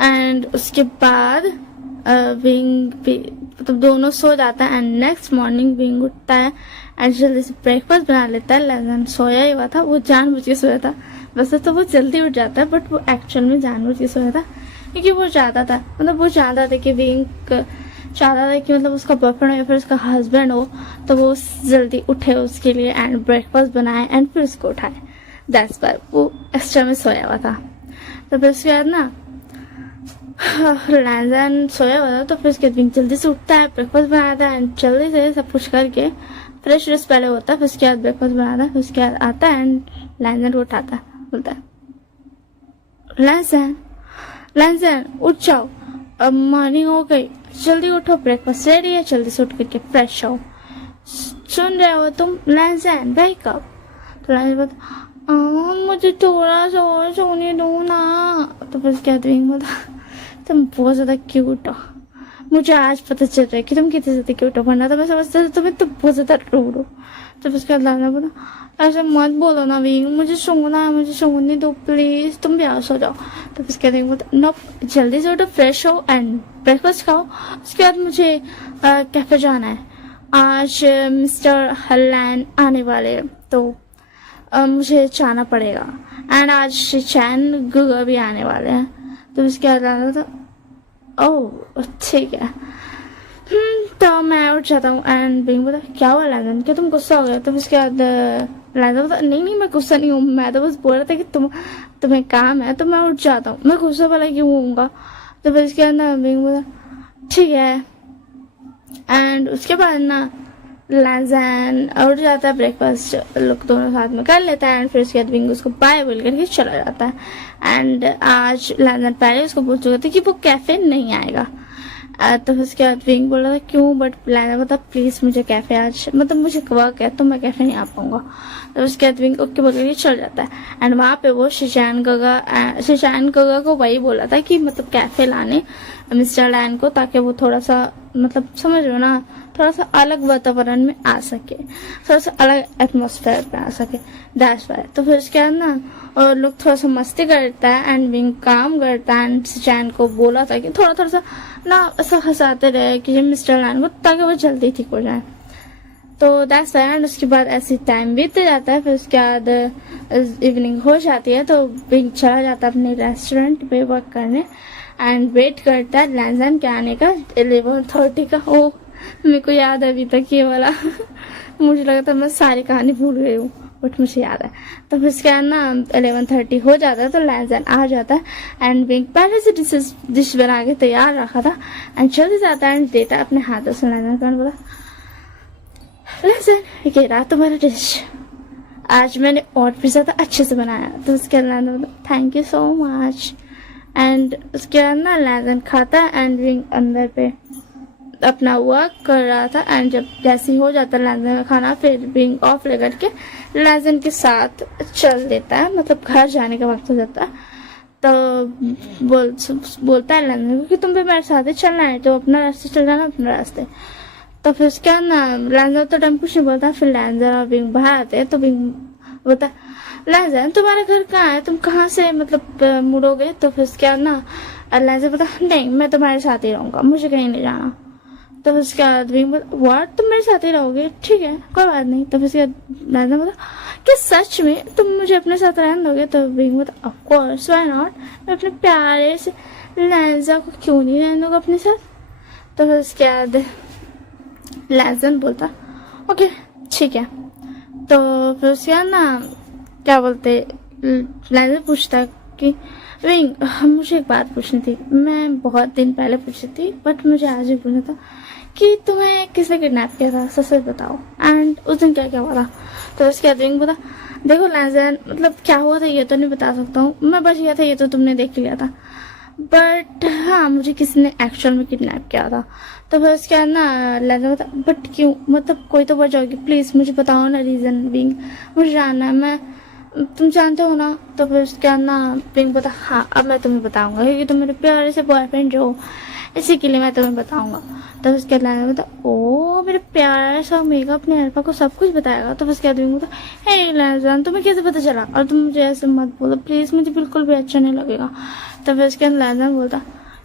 एंड उसके बाद विंग मतलब दोनों सो जाता है, एंड नेक्स्ट मॉर्निंग विंग उठता है एंड जल्दी से ब्रेकफास्ट बना लेता है। लैंडजान सोया ही हुआ था, वो जानबूझ के सोया था। वैसे तो वो जल्दी उठ जाता है बट वो एक्चुअल में जानबूझ के सोया था, क्योंकि वो चाहता था, मतलब वो चाहता था कि विंग चाहता था कि मतलब उसका बॉयफ्रेंड हो या फिर उसका हस्बैंड हो तो वो जल्दी उठे उसके लिए एंड ब्रेकफास्ट बनाए एंड फिर उसको उठाए। दैट्स वाई वो एक्स्ट्रा में सोया हुआ था। तो फिर उसके बाद ना लैंडजान सोया हुआ था, तो फिर उसके विंग जल्दी से उठता है, ब्रेकफास्ट बनाता है एंड जल्दी से सब कुछ करके फ्रेश व्रेश पहले होता है, फिर उसके बाद ब्रेकफास्ट बनाता है, फिर उसके बाद आता है एंड लैंडजान को उठाता है, बोलता है लैंडजान लैंडजान उठ जाओ, अब मॉर्निंग हो गई, जल्दी उठो, ब्रेकफास्ट रेडी है, जल्दी से उठ करके फ्रेश हो, सुन रहे हो तुम लैंडजान, वेक अप। तो लैंडजान बोलता, मुझे थोड़ा सा और सोने दो ना। तो फिर क्या बोलता, तुम बहुत ज्यादा क्यूट हो, मुझे आज पता चल रहा है कि तुम कितने ज्यादा क्यूट हो, वरना तो मैं समझता था तुम्हें तुम बहुत ज्यादा रूड हो। तो फिर उसके बाद लैंडजान बोला, ऐसा मत बोलो ना विंग, मुझे सोना है, मुझे सोने दो प्लीज, तुम भी आ सो जाओ। तो फिर कहते हैं नो, जल्दी से उठो, फ्रेश हो एंड ब्रेकफास्ट खाओ, उसके बाद मुझे कैफे जाना है, आज मिस्टर हल्लैन आने वाले हैं तो मुझे जाना पड़ेगा, एंड आज चैन गुगा भी आने वाले हैं। तो उसके बाद लैंडजान था, ओह ठीक है, तो मैं उठ जाता हूँ एंड विंग बोला, क्या हुआ लैंडजान, क्या तुम गुस्सा हो गया। तो उसके बाद लैंडजान बोला, नहीं मैं गुस्सा नहीं हूँ, मैं तो बस बोल रहा था कि तुम्हें काम है तो मैं उठ जाता हूँ, मैं गुस्सा वाला क्यों होऊंगा। तो फिर उसके बाद ना विंग बोला, ठीक है, एंड उसके बाद ना लैंडजान उठ जाता है, ब्रेकफास्ट लोग दोनों साथ में कर लेता है एंड फिर उसके बाद विंग उसको बाय बोल करके चला जाता है। एंड आज लैंडजान पहले उसको बोल चुका था कि वो कैफे नहीं आएगा, तो उसके बाद विंग बोला था क्यों, बट लैंजा बोला प्लीज मुझे कैफे आज, मतलब मुझे वर्क है तो मैं कैफे नहीं आ पाऊंगा। तो उसके बाद विंग ओके बोल के चल जाता है। एंड वहाँ पे वो शिशान गगा को वही बोला था कि मतलब कैफे लाने मिस्टर लैन को, ताकि वो थोड़ा सा मतलब समझ लो ना, थोड़ा सा अलग वातावरण में आ सके, थोड़ा सा अलग एटमोसफेयर में आ सके, दैट्स व्हाई। तो फिर उसके बाद ना और लोग थोड़ा सा मस्ती करता है एंड विंग काम करता है एंड शिशान को बोला था कि थोड़ा सा ना ऐसा हंसाते रहे कि मिस्टर लैन को, ताकि वो जल्दी ठीक हो जाए। तो दैट्स व्हाई। एंड उसके बाद ऐसे टाइम बीत जाता है। फिर उसके बाद इवनिंग हो जाती है तो विंग चला जाता है अपने रेस्टोरेंट पे वर्क करने एंड वेट करता है लैंजन के आने का 11:30 का। ओ मेरे को याद है अभी तक ये वाला मुझे लगा था मैं सारी कहानी भूल गई हूँ, बट मुझे याद है। तो फिर उसके बाद ना 11:30 हो जाता है तो लैंजन आ जाता है एंड विंग पहले से डिश बना के तैयार रखा था एंड चल जाता है एंड देता है अपने हाथों से लैंजन को। बोला लैंजन ये रहा तुम्हारा डिश, आज मैंने और भी ज्यादा अच्छे से बनाया। तो उसके बाद बोला thank you so much. And उसके बाद ना लैंजन खाता है एंड विंग अंदर पे अपना वर्क कर रहा था। एंड जब जैसे ही हो जाता लैंजन का खाना, फिर विंग ऑफ लेकर के लैंजन के साथ चल देता है, मतलब घर जाने का वक्त हो जाता है। तो बोलता है लैंजन को कि तुम भी मेरे साथ ही चलना है, तो अपना रास्ते चल जाना अपने रास्ते। तो फिर उसके बाद ना लैंजन तो टाइम कुछ नहीं बोलता। फिर लैंजन और विंग बाहर आते हैं तो विंग बोलता लैंजन तुम्हारा घर कहाँ है, तुम कहाँ से मतलब मुड़ोगे। तो फिर उसके बाद ना लैंजन बोलता नहीं मैं तुम्हारे साथ ही रहूंगा, मुझे कहीं नहीं जाना। तो उसके बाद विंग बोला व्हाट तुम मेरे साथ ही रहोगे, ठीक है कोई बात नहीं। तो उसके बाद लैंजन बोला क्या सच में तुम मुझे अपने साथ रहने दोगे। तो विंग बोला ऑफ कोर्स व्हाई नॉट, मैं अपने प्यारे से लैंजा को क्यों नहीं रहने दूंगा अपने साथ। तो फिर उसके बाद लैंजन बोलता ओके ठीक है। तो फिर उसके बाद ना क्या बोलते लैंजन पूछता कि विंग मुझे एक बात पूछनी थी, मैं बहुत दिन पहले पूछी थी बट मुझे आज ही पूछना था कि तुम्हें किसने किडनैप किया था, सच सच बताओ एंड उस दिन क्या क्या हुआ था। तो उसके बाद विंग बोला देखो लैंजन मतलब क्या हुआ था ये तो नहीं बता सकता हूँ, मैं बच गया था ये तो तुमने देख लिया था, बट हाँ मुझे किसी ने एक्चुअल में किडनैप किया था। तो फिर उसके बाद ना लैंजन बता बट क्यों, मतलब कोई तो वजह होगी, प्लीज मुझे बताओ ना रीजन विंग, मुझे जानना है, मैं तुम जानते हो ना। तो फिर उसके बाद ना विंग बता हाँ अब मैं तुम्हें बताऊंगा क्योंकि तुम मेरे प्यारे से बॉयफ्रेंड जो, इसी के लिए मैं तुम्हें बताऊंगा। तो उसके बाद लैंजन बता ओ मेरे प्यारे सा ओमेगा अपने अल्फा को सब कुछ बताएगा। तो उसके बाद विंग बता हे लैंजन तुम्हें कैसे पता चला, और तुम मुझे ऐसे मत बोलो प्लीज, मुझे बिल्कुल भी अच्छा नहीं लगेगा। तो फिर उसके बाद लैंजन बोलता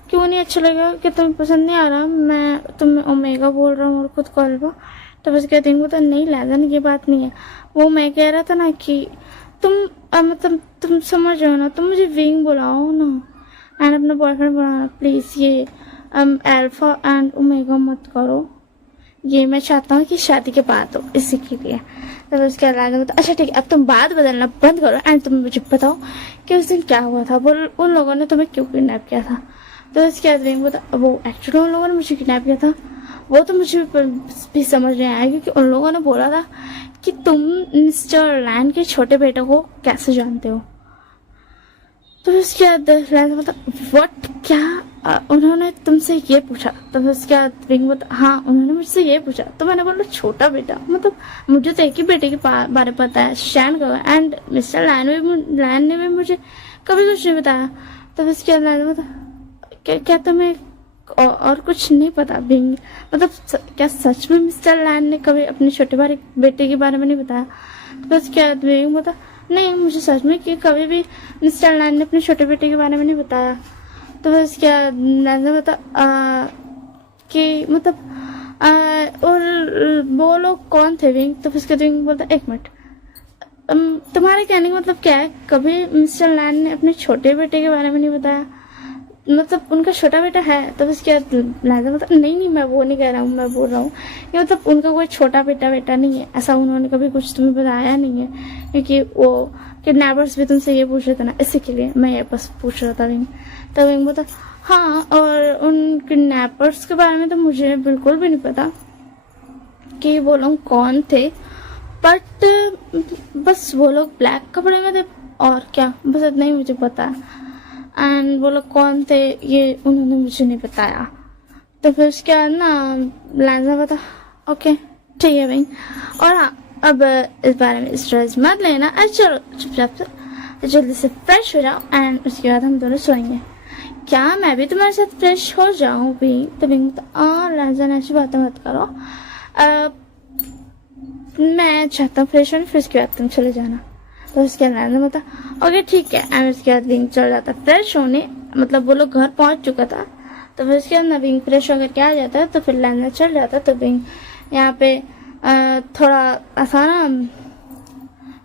क्यों नहीं अच्छा लगेगा, कि तुम्हें पसंद नहीं आ रहा मैं तुम्हें ओमेगा बोल रहा हूँ और खुद को अल्फा। तो फिर उसके बाद विंग बोलता नहीं लैंजन ये बात नहीं है, वो मैं कह रहा था ना कि तुम मतलब तुम समझ रहे हो ना, तुम मुझे विंग बुलाओ ना एंड अपना बॉयफ्रेंड बनाना प्लीज, ये अल्फा एंड ओमेगा मत करो, ये मैं चाहता हूँ कि शादी के बाद हो इसी के लिए। तो उसके अलावा तो अच्छा ठीक है अब तुम बात बदलना बंद करो एंड तुम मुझे बताओ कि उस दिन क्या हुआ था, वो उन लोगों ने तुम्हें क्यों किडनैप किया था। तो उसके बाद विंग बता वो एक्चुअली उन लोगों ने मुझे किडनैप किया था, वो तो मुझे भी समझ नहीं आया क्योंकि उन लोगों ने बोला था कि तुम मिस्टर लैन के छोटे बेटे को कैसे जानते हो। तो उसके बाद लैन बता व्हाट क्या उन्होंने तुमसे ये पूछा। तो उसके बाद विंग बता हाँ उन्होंने मुझसे ये पूछा। तो मैंने बोला छोटा बेटा, मतलब मुझे तो एक ही बेटे के बारे में पता है शैन का, एंड मिस्टर लैन ने भी मुझे कभी कुछ नहीं बताया। तो उसके बाद लैन बता क्या तुम्हें और कुछ नहीं पता विंग, मतलब क्या सच में मिस्टर लैन ने कभी अपने छोटे बेटे के बारे में नहीं बताया। तो उसके बाद विंग बता नहीं मुझे सच में कि कभी भी मिस्टर लैन ने अपने छोटे बेटे के बारे में नहीं बताया। तो उसके बाद लैन बता कि मतलब और वो लोग कौन थे विंग। तो उसके विंग बोलता एक मिनट तुम्हारे कहने का मतलब क्या है, कभी मिस्टर लैन ने अपने छोटे बेटे के बारे में नहीं बताया, मतलब उनका छोटा बेटा है। तो उसके बाद लैंजन मतलब नहीं मैं वो नहीं कह रहा हूँ, मैं बोल रहा हूँ कि मतलब उनका कोई छोटा बेटा नहीं है, ऐसा उन्होंने कभी कुछ तुम्हें बताया नहीं है क्योंकि वो किडनैपर्स भी तुमसे ये पूछ रहे थे ना, इसी के लिए मैं ये बस पूछ रहा था विंग। तो विंग बोला हाँ और उन किडनैपर्स के बारे में तो मुझे बिल्कुल भी नहीं पता कि वो लोग कौन थे, बट बस वो लोग ब्लैक कपड़े में थे और क्या, बस इतना ही मुझे पता है एंड वो लोग कौन थे ये उन्होंने मुझे नहीं बताया। तो फिर उसके बाद ना लांजा बता ओके ठीक है भाई, और हाँ अब इस बारे में स्ट्रेस मत लेना, चलो चुपचाप से जल्दी से फ्रेश हो जाओ एंड उसके बाद हम दोनों सोएंगे। क्या मैं भी तुम्हारे साथ फ्रेश हो जाऊँ भी? तो बिंग लांजा ने ऐसी बातें मत करो, मैं चाहता हूँ फ्रेश होने, फिर उसके बाद तुम चले जाना। तो उसके बाद लांजा बता ओके ठीक है एंड उसके बाद विंग चल जाता फ्रेश होने, मतलब वो लोग घर पहुंच चुका था। तो फिर उसके बाद ना विंग फ्रेश होकर के आ जाता है, तो फिर लांजा चल जाता। तो विंग यहाँ पे थोड़ा ऐसा ना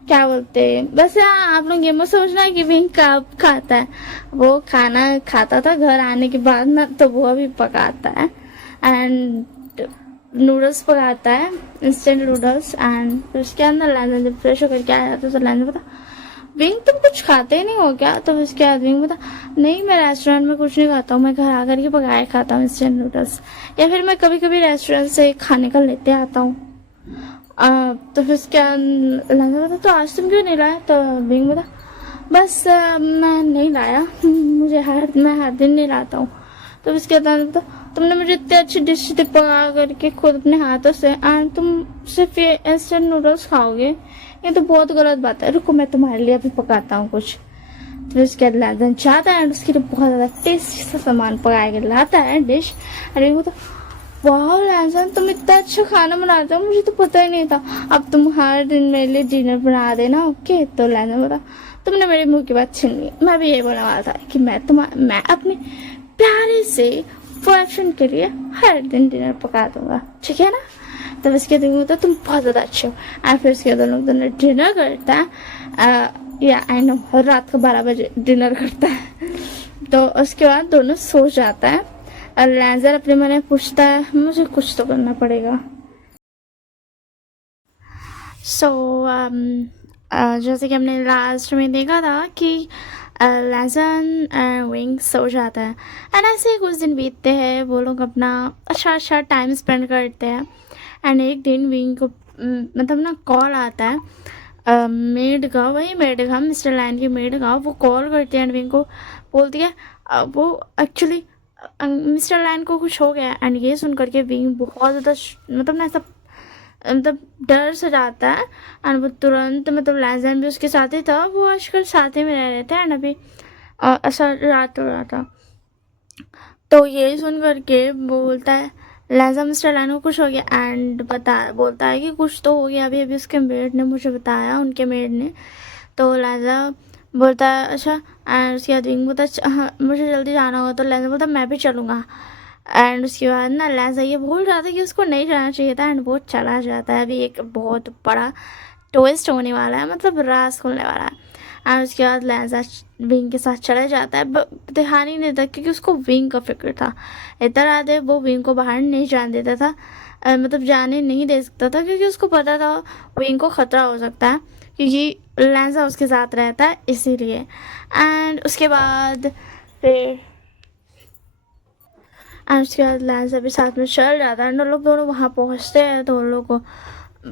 क्या बोलते हैं, बस यहाँ आप लोग ये मत सोचना है कि विंग कब खाता है, वो खाना खाता था घर आने के बाद ना, तो वो अभी पकाता है एंड नूडल्स पकाता है, इंस्टेंट नूडल्स। एंड फिर उसके अंदर लांजा जब फ्रेश होकर के आया था तो लांजा बता विंग तुम कुछ खाते नहीं हो क्या? तो उसके बाद विंग बता नहीं मैं रेस्टोरेंट में कुछ नहीं खाता हूँ, मैं घर आकर के पकाए खाता हूँ इंस्टेंट नूडल्स, या फिर मैं कभी कभी रेस्टोरेंट से खाने का लेते आता हूँ। तो फिर उसके बाद लांजा बता तो आज तुम क्यों नहीं लाया? तो विंग बता बस मैं नहीं लाया, मैं हर दिन नहीं लाता हूँ। तो उसके बाद बता तुमने मुझे इतनी अच्छी डिश पका करके खुद अपने हाथों से, एंड तुम सिर्फ ये इंस्टेंट नूडल्स खाओगे, ये तो बहुत गलत बात है, रुको मैं तुम्हारे लिए अभी पकाता हूँ कुछ। तो उसके बाद लांजा चाहता है एंड उसके लिए बहुत ज्यादा टेस्टी सा सामान पका के लाता है डिश। अरे वो तो वाह लांजा तुम इतना अच्छा खाना बनाते हो, मुझे तो पता ही नहीं था, अब तुम हर दिन मेरे लिए डिनर बना देना ओके। तो लांजा बोला तुमने मेरे मुंह की बात छीन ली, मैं भी ये बोलने वाला था कि मैं अपने प्यारे से बॉयफ्रेंड के लिए हर दिन डिनर पका दूंगा, ठीक है ना? तब इसके दिन तो तुम बहुत ज्यादा अच्छे हो। एंड फिर उसके दोनों दोनों डिनर करता है, या आई नो रात को 12 बजे डिनर करता है। तो उसके बाद दोनों सो जाता है और लांजा अपने मन में पूछता है मुझे कुछ तो करना पड़ेगा। सो जैसे कि हमने लास्ट में देखा था कि लांजा विंग सो जाता है एंड ऐसे ही कुछ दिन बीतते हैं, वो लोग अपना अच्छा टाइम स्पेंड करते हैं। एंड एक दिन विंग को मतलब ना कॉल आता है मेड का, वही मेड का, मिस्टर लाइन की मेड का, वो कॉल करती है एंड विंग को बोलती है वो एक्चुअली मिस्टर लाइन को कुछ हो गया। एंड ये सुन करके विंग बहुत ज़्यादा मतलब ना ऐसा मतलब डर से जाता है एंड वो तुरंत मतलब लांजा भी उसके साथ ही था, वो आजकल साथ ही में रह रहे थे एंड अभी ऐसा रात हो रहा था। तो ये सुन करके वो बोलता है लांजा मिस्टर लाइन को कुछ हो गया एंड बोलता है कि कुछ तो हो गया, अभी अभी उसके मेड ने मुझे बताया, उनके मेड ने। तो लांजा बोलता है अच्छा, एंड उसके बाद विंग बोलता है हाँ मुझे जल्दी जाना होगा। तो लांजा बोलता मैं भी चलूँगा। एंड उसके बाद ना लांजा ये बोल रहा था कि उसको नहीं जाना चाहिए था एंड वो चला जाता है। अभी एक बहुत बड़ा ट्विस्ट होने वाला है, मतलब राज खुलने वाला है। एंड उसके बाद लांजा विंग के साथ चला जाता है, ध्यान ही नहीं था क्योंकि उसको विंग का फिक्र था। इतना आते वो विंग को बाहर नहीं जाने देता था, मतलब जाने नहीं दे सकता था क्योंकि उसको पता था विंग को खतरा हो सकता है क्योंकि लांजा उसके साथ रहता है इसीलिए। एंड उसके बाद फिर उसके बाद लांजा भी साथ में चल जाता है। लोग दोनों वहाँ पहुँचते हैं तो उन लोगों को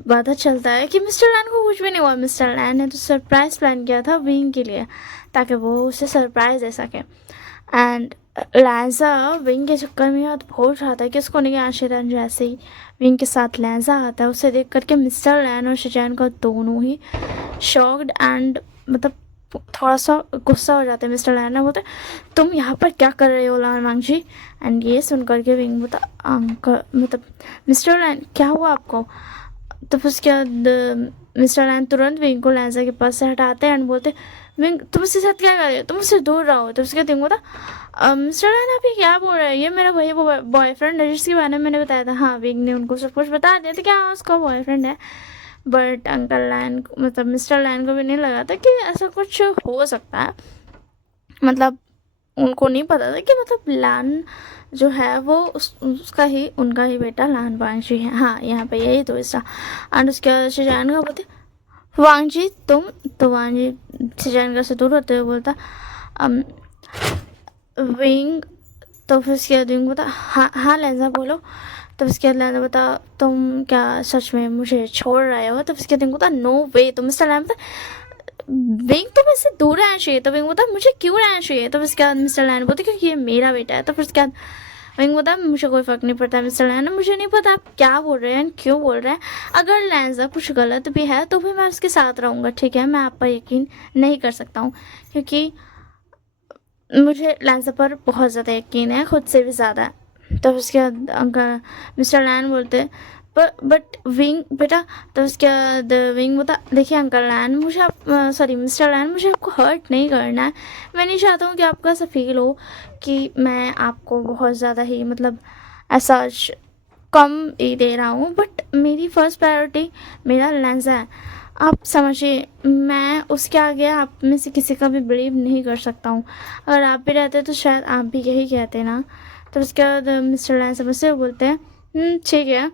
पता चलता है कि मिस्टर लैन को कुछ भी नहीं हुआ। मिस्टर लैन ने तो सरप्राइज प्लान किया था विंग के लिए ताकि वो उसे सरप्राइज दे सके। एंड लांजा विंग के चक्कर में याद भूल रहा था कि उसको नहीं आशिरन। जैसे ही विंग के साथ लांजा आता है उसे देख करके मिस्टर लैन और शिजैन का दोनों ही शॉक्ड एंड मतलब थोड़ा सा गुस्सा हो जाता है। मिस्टर लैन ने बोलते तुम यहाँ पर क्या कर रहे हो लान वांग जी? एंड ये सुन करके विंग बोलता अंकल मतलब मिस्टर लैन क्या हुआ आपको? तो फिर उसके बाद मिस्टर लैन तुरंत विंग को लांजा के पास से हटाते हैं एंड बोलते विंग तुम उसके साथ क्या कर रहे हो, तुम उससे दूर रहो। तो उसके विंग बोलता मिस्टर लैन आप ये क्या बोल रहे हैं, ये मेरा वही बॉयफ्रेंड है जिसके बारे में मैंने बताया था। हाँ विंग ने उनको सब कुछ बता दिया था कि हाँ उसका बॉयफ्रेंड है। बट अंकल लैन मतलब मिस्टर लैन को भी नहीं लगा था कि ऐसा कुछ हो सकता है, मतलब उनको नहीं पता था कि मतलब लान जो है वो उसका ही उनका ही बेटा लान वांगजी है। हाँ यहाँ पे यही तो इसका। एंड उसके बाद शिजैन का बोलते वांगजी तुम, तो वांगजी शिजैन का से दूर होते हुए बोलता विंग। तो फिर उसके बाद विंग बोलता हाँ लांजा बोलो। तो उसके बाद लांजा बोलता तुम क्या सच में मुझे छोड़ रहे हो? तो उसके बाद बोलता नो वे। तो मिस्टर लैन बोलता विंग तो वैसे दूर रहना चाहिए। तो विंग बोलता मुझे क्यों रहना चाहिए? तो उसके बाद मिस्टर लैन बोलते क्योंकि ये मेरा बेटा है। तो फिर उसके बाद विंग बोलता है मुझे कोई फ़र्क नहीं पड़ता मिस्टर लैन, मुझे नहीं पता आप क्या बोल रहे हैं क्यों बोल रहे हैं, अगर लैंजा कुछ गलत भी है तो भी मैं उसके साथ रहूँगा, ठीक है। मैं आप पर यकीन नहीं कर सकता हूँ क्योंकि मुझे लैंजा पर बहुत ज़्यादा यकीन है, खुद से भी ज़्यादा। तो उसके बाद अंकल मिस्टर लैन बोलते बट विंग बेटा, तो उसके बाद विंग बोलता देखिए अंकल लैन, मुझे आप सॉरी मिस्टर लैन, मुझे आपको हर्ट नहीं करना है। मैं नहीं चाहता हूँ कि आपको ऐसा फील हो कि मैं आपको बहुत ज़्यादा ही मतलब ऐसा कम ही दे रहा हूँ, बट मेरी फर्स्ट प्रायोरिटी मेरा लैंजा है। आप समझिए, मैं उसके आगे आप में से किसी का भी बिलीव नहीं कर सकता हूँ। अगर आप भी रहते तो शायद आप भी यही कहते ना। तो उसके बाद मिस्टर लैंजा मुझसे बोलते हैं ठीक है,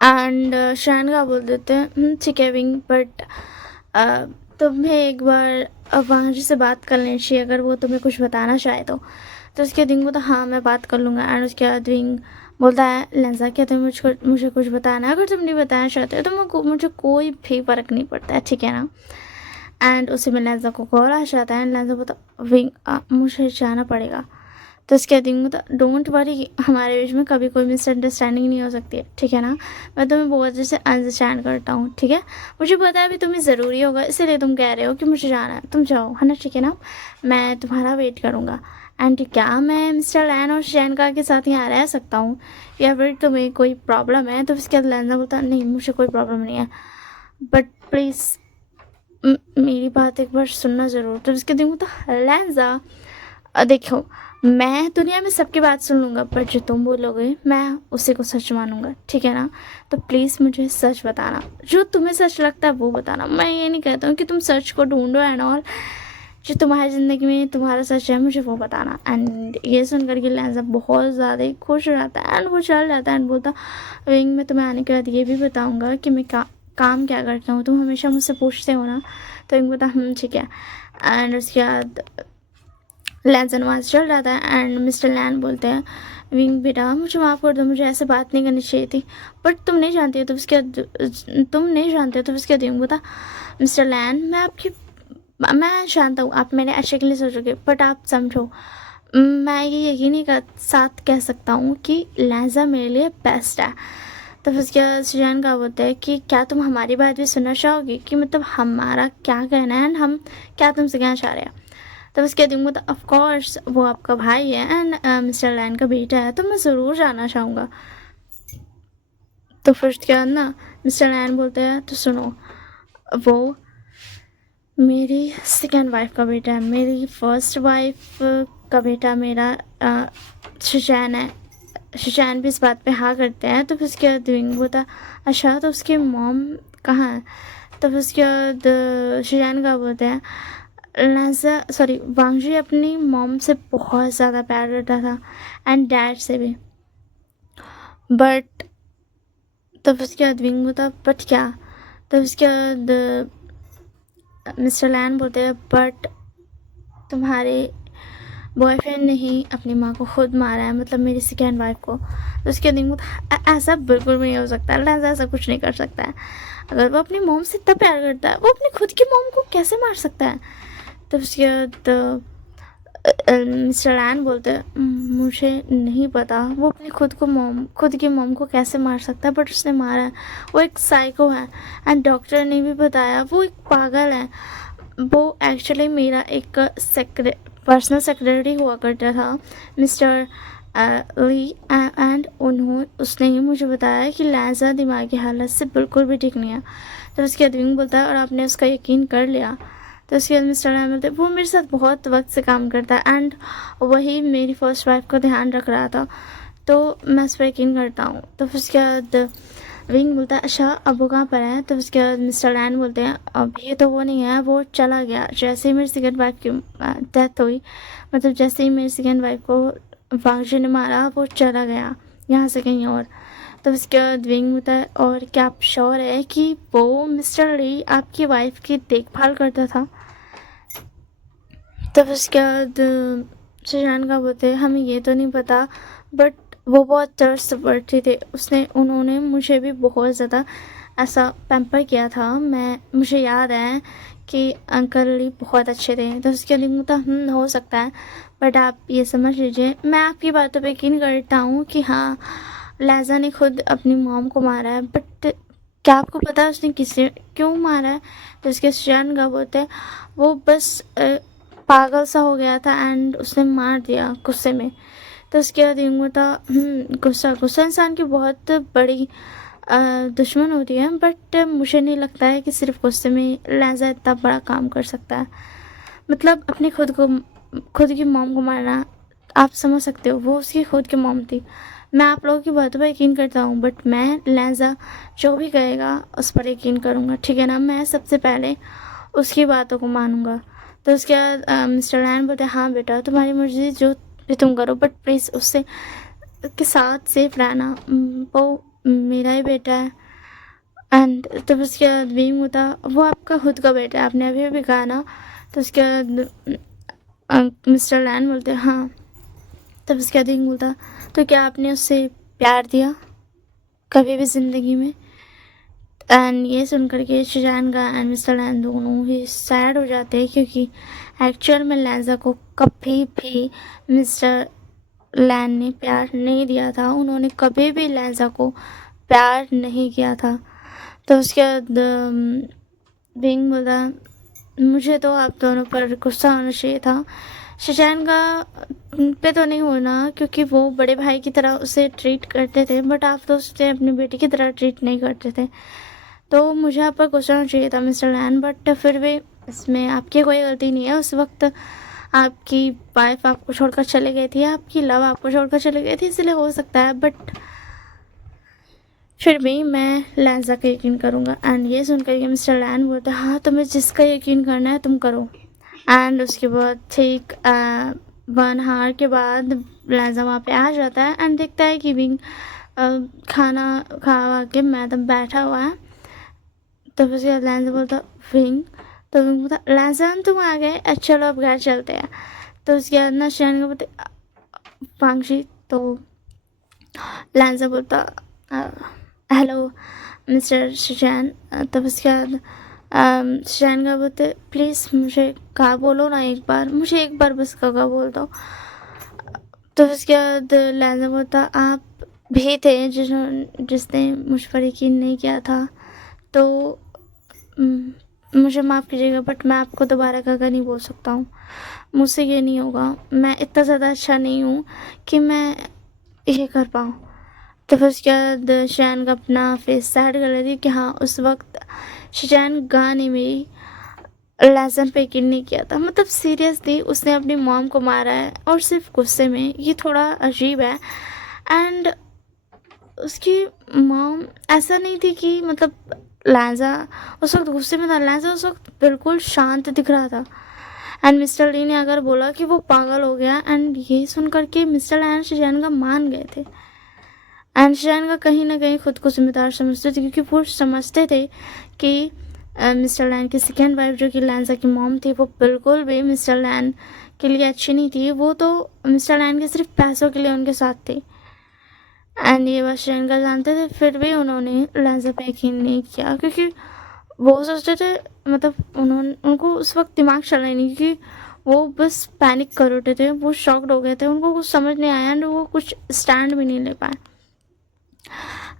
एंड शान का बोल देते हैं ठीक है विंग, बट तुम्हें एक बार वांजी से बात कर लेनी चाहिए अगर वो तुम्हें कुछ बताना चाहे तो उसके बाद विंग बोलता हाँ मैं बात कर लूँगा। एंड उसके बाद विंग बोलता है लैंजा क्या तुम्हें मुझे कुछ बताना है, अगर तुम नहीं बताना चाहते हो तो मुझे कोई भी फ़र्क नहीं पड़ता है, ठीक है ना। एंड उसी में लैंजा को कॉल आ जाता है एंड लैंजा बोलता विंग मुझे जाना पड़ेगा। तो उसके बाद विंग बोलता डोंट वरी, हमारे बीच में कभी कोई मिसअंडरस्टैंडिंग नहीं हो सकती है, ठीक है ना। मैं तुम्हें बहुत अच्छे से अंडरस्टैंड करता हूँ, ठीक है। मुझे पता है अभी तुम्हें ज़रूरी होगा इसीलिए तुम कह रहे हो कि मुझे जाना है, तुम जाओ है ना, ठीक है ना। मैं तुम्हारा वेट करूँगा। एंड क्या मैं मिस्टर लैन और शैनका के साथ यहाँ रह सकता हूँ या फिर तुम्हें कोई प्रॉब्लम है। तो उसके बाद लैंजा बोलता नहीं मुझे कोई प्रॉब्लम नहीं है, बट प्लीज़ मेरी बात एक बार सुनना ज़रूर। तो उसके दिन बोलता लैंजा देखो मैं दुनिया में सबकी बात सुन लूँगा, पर जो तुम बोलोगे मैं उसी को सच मानूंगा, ठीक है ना। तो प्लीज़ मुझे सच बताना, जो तुम्हें सच लगता है वो बताना। मैं ये नहीं कहता हूँ कि तुम सच को ढूंढो एंड ऑल, जो तुम्हारी ज़िंदगी में तुम्हारा सच है मुझे वो बताना। एंड ये सुनकर के लैंजा बहुत ज़्यादा ही खुश हो जाता है एंड वो चल जाता है एंड बोलता विंग मैं तुम्हें आने के बाद ये भी बताऊँगा कि मैं काम क्या करता हूँ, तुम हमेशा मुझसे पूछते हो ना। तो विंग बोलता ठीक है। एंड उसके बाद लैंजा वहाँ से चल जाता है एंड मिस्टर लैन बोलते हैं विंग बेटा मुझे माफ़ कर दो, मुझे ऐसे बात नहीं करनी चाहिए थी, बट तुम नहीं जानते हो। तो उसके बाद विंग बोलता मिस्टर लैन मैं जानता हूँ आप मेरे अच्छे के लिए सोचोगे, बट आप समझो मैं ये यकीनी के साथ कह सकता हूँ कि लैंजा मेरे लिए बेस्ट है। तो फिर उसके बाद सुजान का बोलता है कि क्या तुम हमारी बात भी सुनना चाहोगी कि मतलब हमारा क्या कहना है एंड हम क्या तुमसे कहना चाह रहे हैं। तो उसके बाद तो ऑफ कोर्स वो आपका भाई है एंड मिस्टर लैन का बेटा है, तो मैं ज़रूर जानना चाहूँगा। तो फिर उसके बाद ना मिस्टर लैन बोलते हैं तो सुनो, वो मेरी सेकेंड वाइफ का बेटा है, मेरी फर्स्ट वाइफ का बेटा मेरा सुजैन है। सुजैन भी इस बात पे हाँ करते हैं। तो फिर उसके बाद विंग बोलता अच्छा तो उसकी मॉम कहाँ है। तो फिर उसके बाद सुजैन का बोलते हैं लैंजा सॉरी वांगजी अपनी मॉम से बहुत ज़्यादा प्यार करता था एंड डैड से भी, बट तो फिर उसके बाद विंग बोलता बट क्या। तो उसके बाद मिस्टर लैन बोलते हैं बट तुम्हारे बॉयफ्रेंड ने ही अपनी माँ को खुद मारा है, मतलब मेरी सेकेंड वाइफ को। तो उसके बाद ऐसा बिल्कुल भी नहीं हो सकता, लैंजा ऐसा कुछ नहीं कर सकता है। अगर वो अपनी मॉम से इतना प्यार करता है वो अपनी खुद की मॉम को कैसे मार सकता है। तो उसके बाद मिस्टर लैन बोलते हैं मुझे नहीं पता वो अपनी खुद की मॉम को कैसे मार सकता है, बट उसने मारा है। वो एक साइको है एंड डॉक्टर ने भी बताया वो एक पागल है। वो एक्चुअली मेरा एक पर्सनल सेक्रेटरी हुआ करता था मिस्टर ली एंड उसने ही मुझे बताया कि लैंजा दिमागी हालत से बिल्कुल भी ठीक नहीं है। तो उसके बाद विंग बोलता है और आपने उसका यकीन कर लिया। तो उसके बाद मिस्टर लैन बोलते वो मेरे साथ बहुत वक्त से काम करता है एंड वही मेरी फर्स्ट वाइफ का ध्यान रख रहा था, तो मैं उस पर यकीन करता हूँ। तो फिर उसके बाद विंग बोलता है अच्छा अब वो कहाँ पर है। तो उसके बाद मिस्टर लैन बोलते हैं अब ये तो वो नहीं है, वो चला गया जैसे ही मेरी सेकेंड वाइफ की डेथ हुई, मतलब जैसे ही मेरी सेकेंड वाइफ को वांगजी ने मारा वो चला गया यहाँ से कहीं और। तो उसके बाद विंग बोलता है और क्या आप श्योर है कि वो मिस्टर ली आपकी वाइफ की देखभाल करता था। तब उसके बाद सुजान का बोलते हमें ये तो नहीं पता, बट वो बहुत ट्रस्टवर्दी थे, उन्होंने मुझे भी बहुत ज़्यादा ऐसा पैम्पर किया था। मुझे याद है कि अंकल ही बहुत अच्छे थे। तो उसके बाद बोलता हो सकता है, बट आप ये समझ लीजिए मैं आपकी बातों पे यकीन करता हूँ कि हाँ लाइजा ने खुद अपनी मॉम को मारा है, बट क्या आपको पता है उसने किसे क्यों मारा है? तो उसके सुजान का बोलते वो बस पागल सा हो गया था एंड उसने मार दिया गुस्से में। तो उसके बाद यूँ था गुस्सा गुस्सा इंसान की बहुत बड़ी दुश्मन होती है, बट मुझे नहीं लगता है कि सिर्फ गुस्से में लाइजा इतना बड़ा काम कर सकता है। मतलब अपनी खुद की मॉम को मारना, आप समझ सकते हो, वो उसकी खुद की मॉम थी। मैं आप लोगों की बातों पर यकीन करता हूँ, बट मैं लाइजा जो भी कहेगा उस पर यकीन करूँगा, ठीक है ना? मैं सबसे पहले उसकी बातों को मानूंगा। तो उसके बाद मिस्टर लायन बोलते हाँ बेटा तुम्हारी मर्ज़ी जो भी तुम करो, बट प्लीज़ उससे के साथ सेफ रहना, वो मेरा ही बेटा है। एंड तब उसके बाद भीम होता वो आपका खुद का बेटा है, आपने अभी अभी कहा ना। तो उसके बाद मिस्टर लायन बोलते हाँ। तब उसके बाद भीम बोलता तो क्या आपने उससे प्यार दिया कभी भी ज़िंदगी में? एंड ये सुन कर के सुजान का एंड मिस्टर लायन दोनों ही सैड हो जाते हैं, क्योंकि एक्चुअल में लाइजा को कभी भी मिस्टर लैन ने प्यार नहीं दिया था, उन्होंने कभी भी लाइजा को प्यार नहीं किया था। तो उसके बाद बिंग बोला मुझे तो आप दोनों पर गुस्सा होना चाहिए था, सुजान का पे तो नहीं होना, क्योंकि वो बड़े भाई की तरह उसे ट्रीट करते थे, बट आप तो उसे अपनी बेटी की तरह ट्रीट नहीं करते थे। तो मुझे आप पर गुस्सा होना चाहिए था मिस्टर लैन, बट फिर भी इसमें आपकी कोई गलती नहीं है। उस वक्त आपकी वाइफ आपको छोड़कर चली गई थी, आपकी लव आपको छोड़कर चली गई थी, इसलिए हो सकता है, बट फिर भी मैं लाइजा का यकीन करूँगा। एंड ये सुनकर के मिस्टर लैन बोलते हाँ तुम्हें जिसका यकीन करना है तुम करो। एंड उसके बाद ठीक 1 आवर के बाद लाइजा वहाँ पे आ जाता है एंड देखता है कि विंग खाना खा के मैडम बैठा हुआ है। तो फिर उसके बाद लाइजा बोलता विंग, तो विंग बोलता लाइजा तुम आ गए, अच्छा चलो अब घर चलते हैं। तो उसके बाद ना शैन को बोलते पांगशी, तो लाइजा बोलता हेलो मिस्टर सुजान। तब उसके बाद सुजान का बोलते प्लीज़ मुझे कहा बोलो ना, एक बार मुझे एक बार बस कहा बोल दो। तो उसके बाद लाइजा बोलता आप भी थे जिसने मुझ पर यकीन नहीं किया था, तो मुझे माफ़ कीजिएगा, बट मैं आपको दोबारा काका नहीं बोल सकता हूँ, मुझसे ये नहीं होगा, मैं इतना ज़्यादा अच्छा नहीं हूँ कि मैं ये कर पाऊँ। तो फिर उसके बाद शैन का अपना फेस सैड कर लेती कि हाँ उस वक्त शैन गा ने मेरी लेसन पे यकीन नहीं किया था। मतलब सीरियसली उसने अपनी मॉम को मारा है और सिर्फ गुस्से में, ये थोड़ा अजीब है। एंड उसकी मॉम ऐसा नहीं थी कि मतलब लाइजा उस वक्त गुस्से में था, लाइजा उस वक्त बिल्कुल शांत दिख रहा था। एंड मिस्टर ली ने अगर बोला कि वो पागल हो गया, एंड ये सुन करके मिस्टर एंड शैन का मान गए थे। एंड शैन का कहीं ना कहीं खुद को जिम्मेदार समझते थे, क्योंकि वो समझते थे कि मिस्टर लैन की सेकेंड वाइफ जो कि लाइजा की मॉम थी, वो बिल्कुल भी मिस्टर लैन के लिए अच्छी नहीं थी, वो तो मिस्टर लैन के सिर्फ पैसों के लिए उनके साथ थी। एंड ये बात शैन का जानते थे, फिर भी उन्होंने लाइजा पे यकीन नहीं किया, क्योंकि वो सोचते थे, मतलब उनको उस वक्त दिमाग चला ही नहीं, क्योंकि वो बस पैनिक कर उठे थे, वो शॉक्ड हो गए थे, उनको कुछ समझ नहीं आया एंड वो कुछ स्टैंड भी नहीं ले पाए।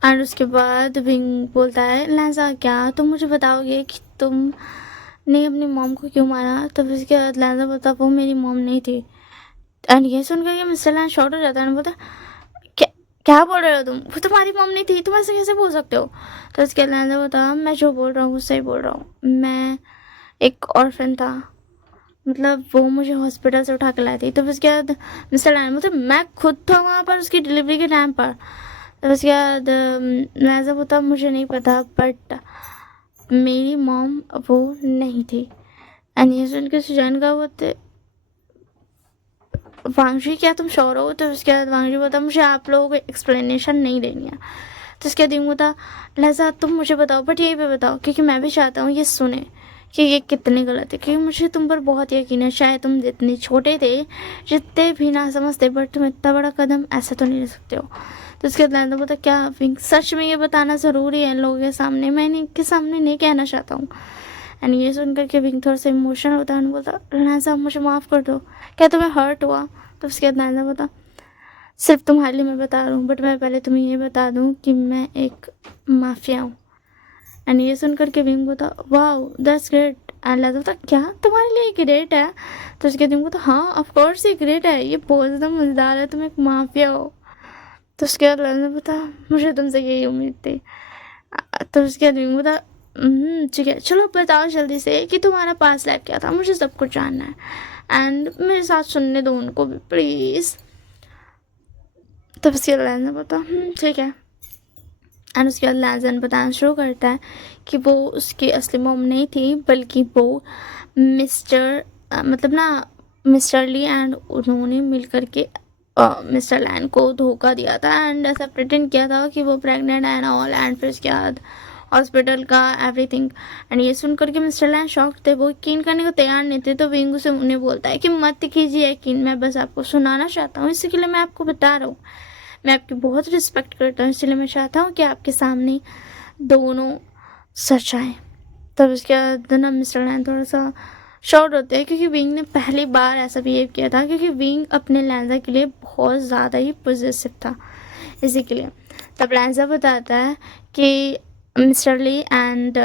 एंड उसके बाद विंग बोलता है लाइजा क्या तुम मुझे बताओगे कि तुमने अपनी मॉम को क्यों मारा? तो फिर उसके बाद लाइजा बोलता वो मेरी मॉम नहीं थी। एंड ये सुनकर के मिस्टर लैन शॉर्ट हो जाता है, बोलता क्या क्या बोल रहे हो तुम, वो तुम्हारी मॉम नहीं थी, तुम ऐसे कैसे बोल सकते हो? तो उसके बाद लाइजा बोलता मैं जो बोल रहा हूँ वो सही बोल रहा हूँ, मैं एक ऑर्फन था, मतलब वो मुझे हॉस्पिटल से उठा के लाई थी। तो फिर उसके बाद मिस्टर लैन बोलते मैं खुद था वहाँ पर उसकी डिलीवरी के टाइम पर। तो उसके बाद लाइजा बोलता मुझे नहीं पता, बट मेरी मॉम वो नहीं थी। एंड ये सुन के सुजान का बोलते वांगजी क्या तुम श्योर हो? तो उसके बाद वांगजी बोलता मुझे आप लोगों को एक्सप्लेनेशन नहीं देनी है। तो उसके बाद बोलता लाइजा तुम मुझे बताओ, बट यही पे बताओ, क्योंकि मैं भी चाहता हूँ ये सुने कि ये कितनी गलत है, क्योंकि मुझे तुम पर बहुत यकीन है, शायद तुम जितने छोटे थे, जितने भी ना समझते, बट तुम इतना बड़ा कदम ऐसा तो नहीं ले सकते हो। तो उसके बाद बोलता क्या विंग सच में ये बताना ज़रूरी है इन लोगों के सामने? मैं इनके सामने नहीं कहना चाहता हूँ। एंड ये सुन कर के विंग थोड़ा सा इमोशनल होता है, बोलता लैंजा मुझे माफ़ कर दो, क्या तुम्हें हर्ट हुआ? तो उसके बाद लैंजा बोलता सिर्फ तुम्हारे लिए मैं बता रहा हूँ, बट मैं पहले तुम्हें ये बता दूँ कि मैं एक माफिया हूँ। एंड ये सुन कर के विंग बोलता वाओ दैट्स ग्रेट। एंड लैंजा बोलता क्या तुम्हारे लिए ग्रेट है? तो उसके विंग बोलता हाँ ऑफ कोर्स ये ग्रेट है, ये बहुत ज़्यादा मज़ेदार है, तुम एक माफिया हो। तो उसके बाद लैंजा बोलता मुझे तुमसे यही उम्मीद थी। तो उसके बाद विंग बोलता ठीक है चलो बताओ जल्दी से कि तुम्हारा पास लाइफ क्या था, मुझे सब कुछ जानना है एंड मेरे साथ सुनने दो उनको भी प्लीज़। तब उसके बाद लैंजा बोलता ठीक है। एंड उसके बाद लैंजन बताना शुरू करता है कि वो उसकी असली मॉम नहीं थी, बल्कि वो मतलब ना मिस्टर ली एंड उन्होंने मिल कर के मिस्टर लैन को धोखा दिया था एंड ऐसा प्रिटेंड किया था कि वो प्रेग्नेंट एंड ऑल। एंड फिर उसके बाद हॉस्पिटल का एवरीथिंग। एंड ये सुन करके मिस्टर लैन शॉक थे, वो यकीन करने को तैयार नहीं थे। तो विंग से उन्हें बोलता है कि मत कीजिए यकीन, मैं बस आपको सुनाना चाहता हूँ, इसी के लिए मैं आपको बता रहा हूँ। मैं आपकी बहुत रिस्पेक्ट करता हूँ, इसलिए मैं चाहता हूँ कि आपके सामने दोनों सच आए। तब उसके बाद ना मिस्टर लैन थोड़ा सा शॉर्ट होते हैं, क्योंकि विंग ने पहली बार ऐसा बिहेव किया था, क्योंकि विंग अपने लैंजा के लिए बहुत ज़्यादा ही पॉजिटिव था इसी के लिए। तब लैंजा बताता है कि मिस्टर ली एंड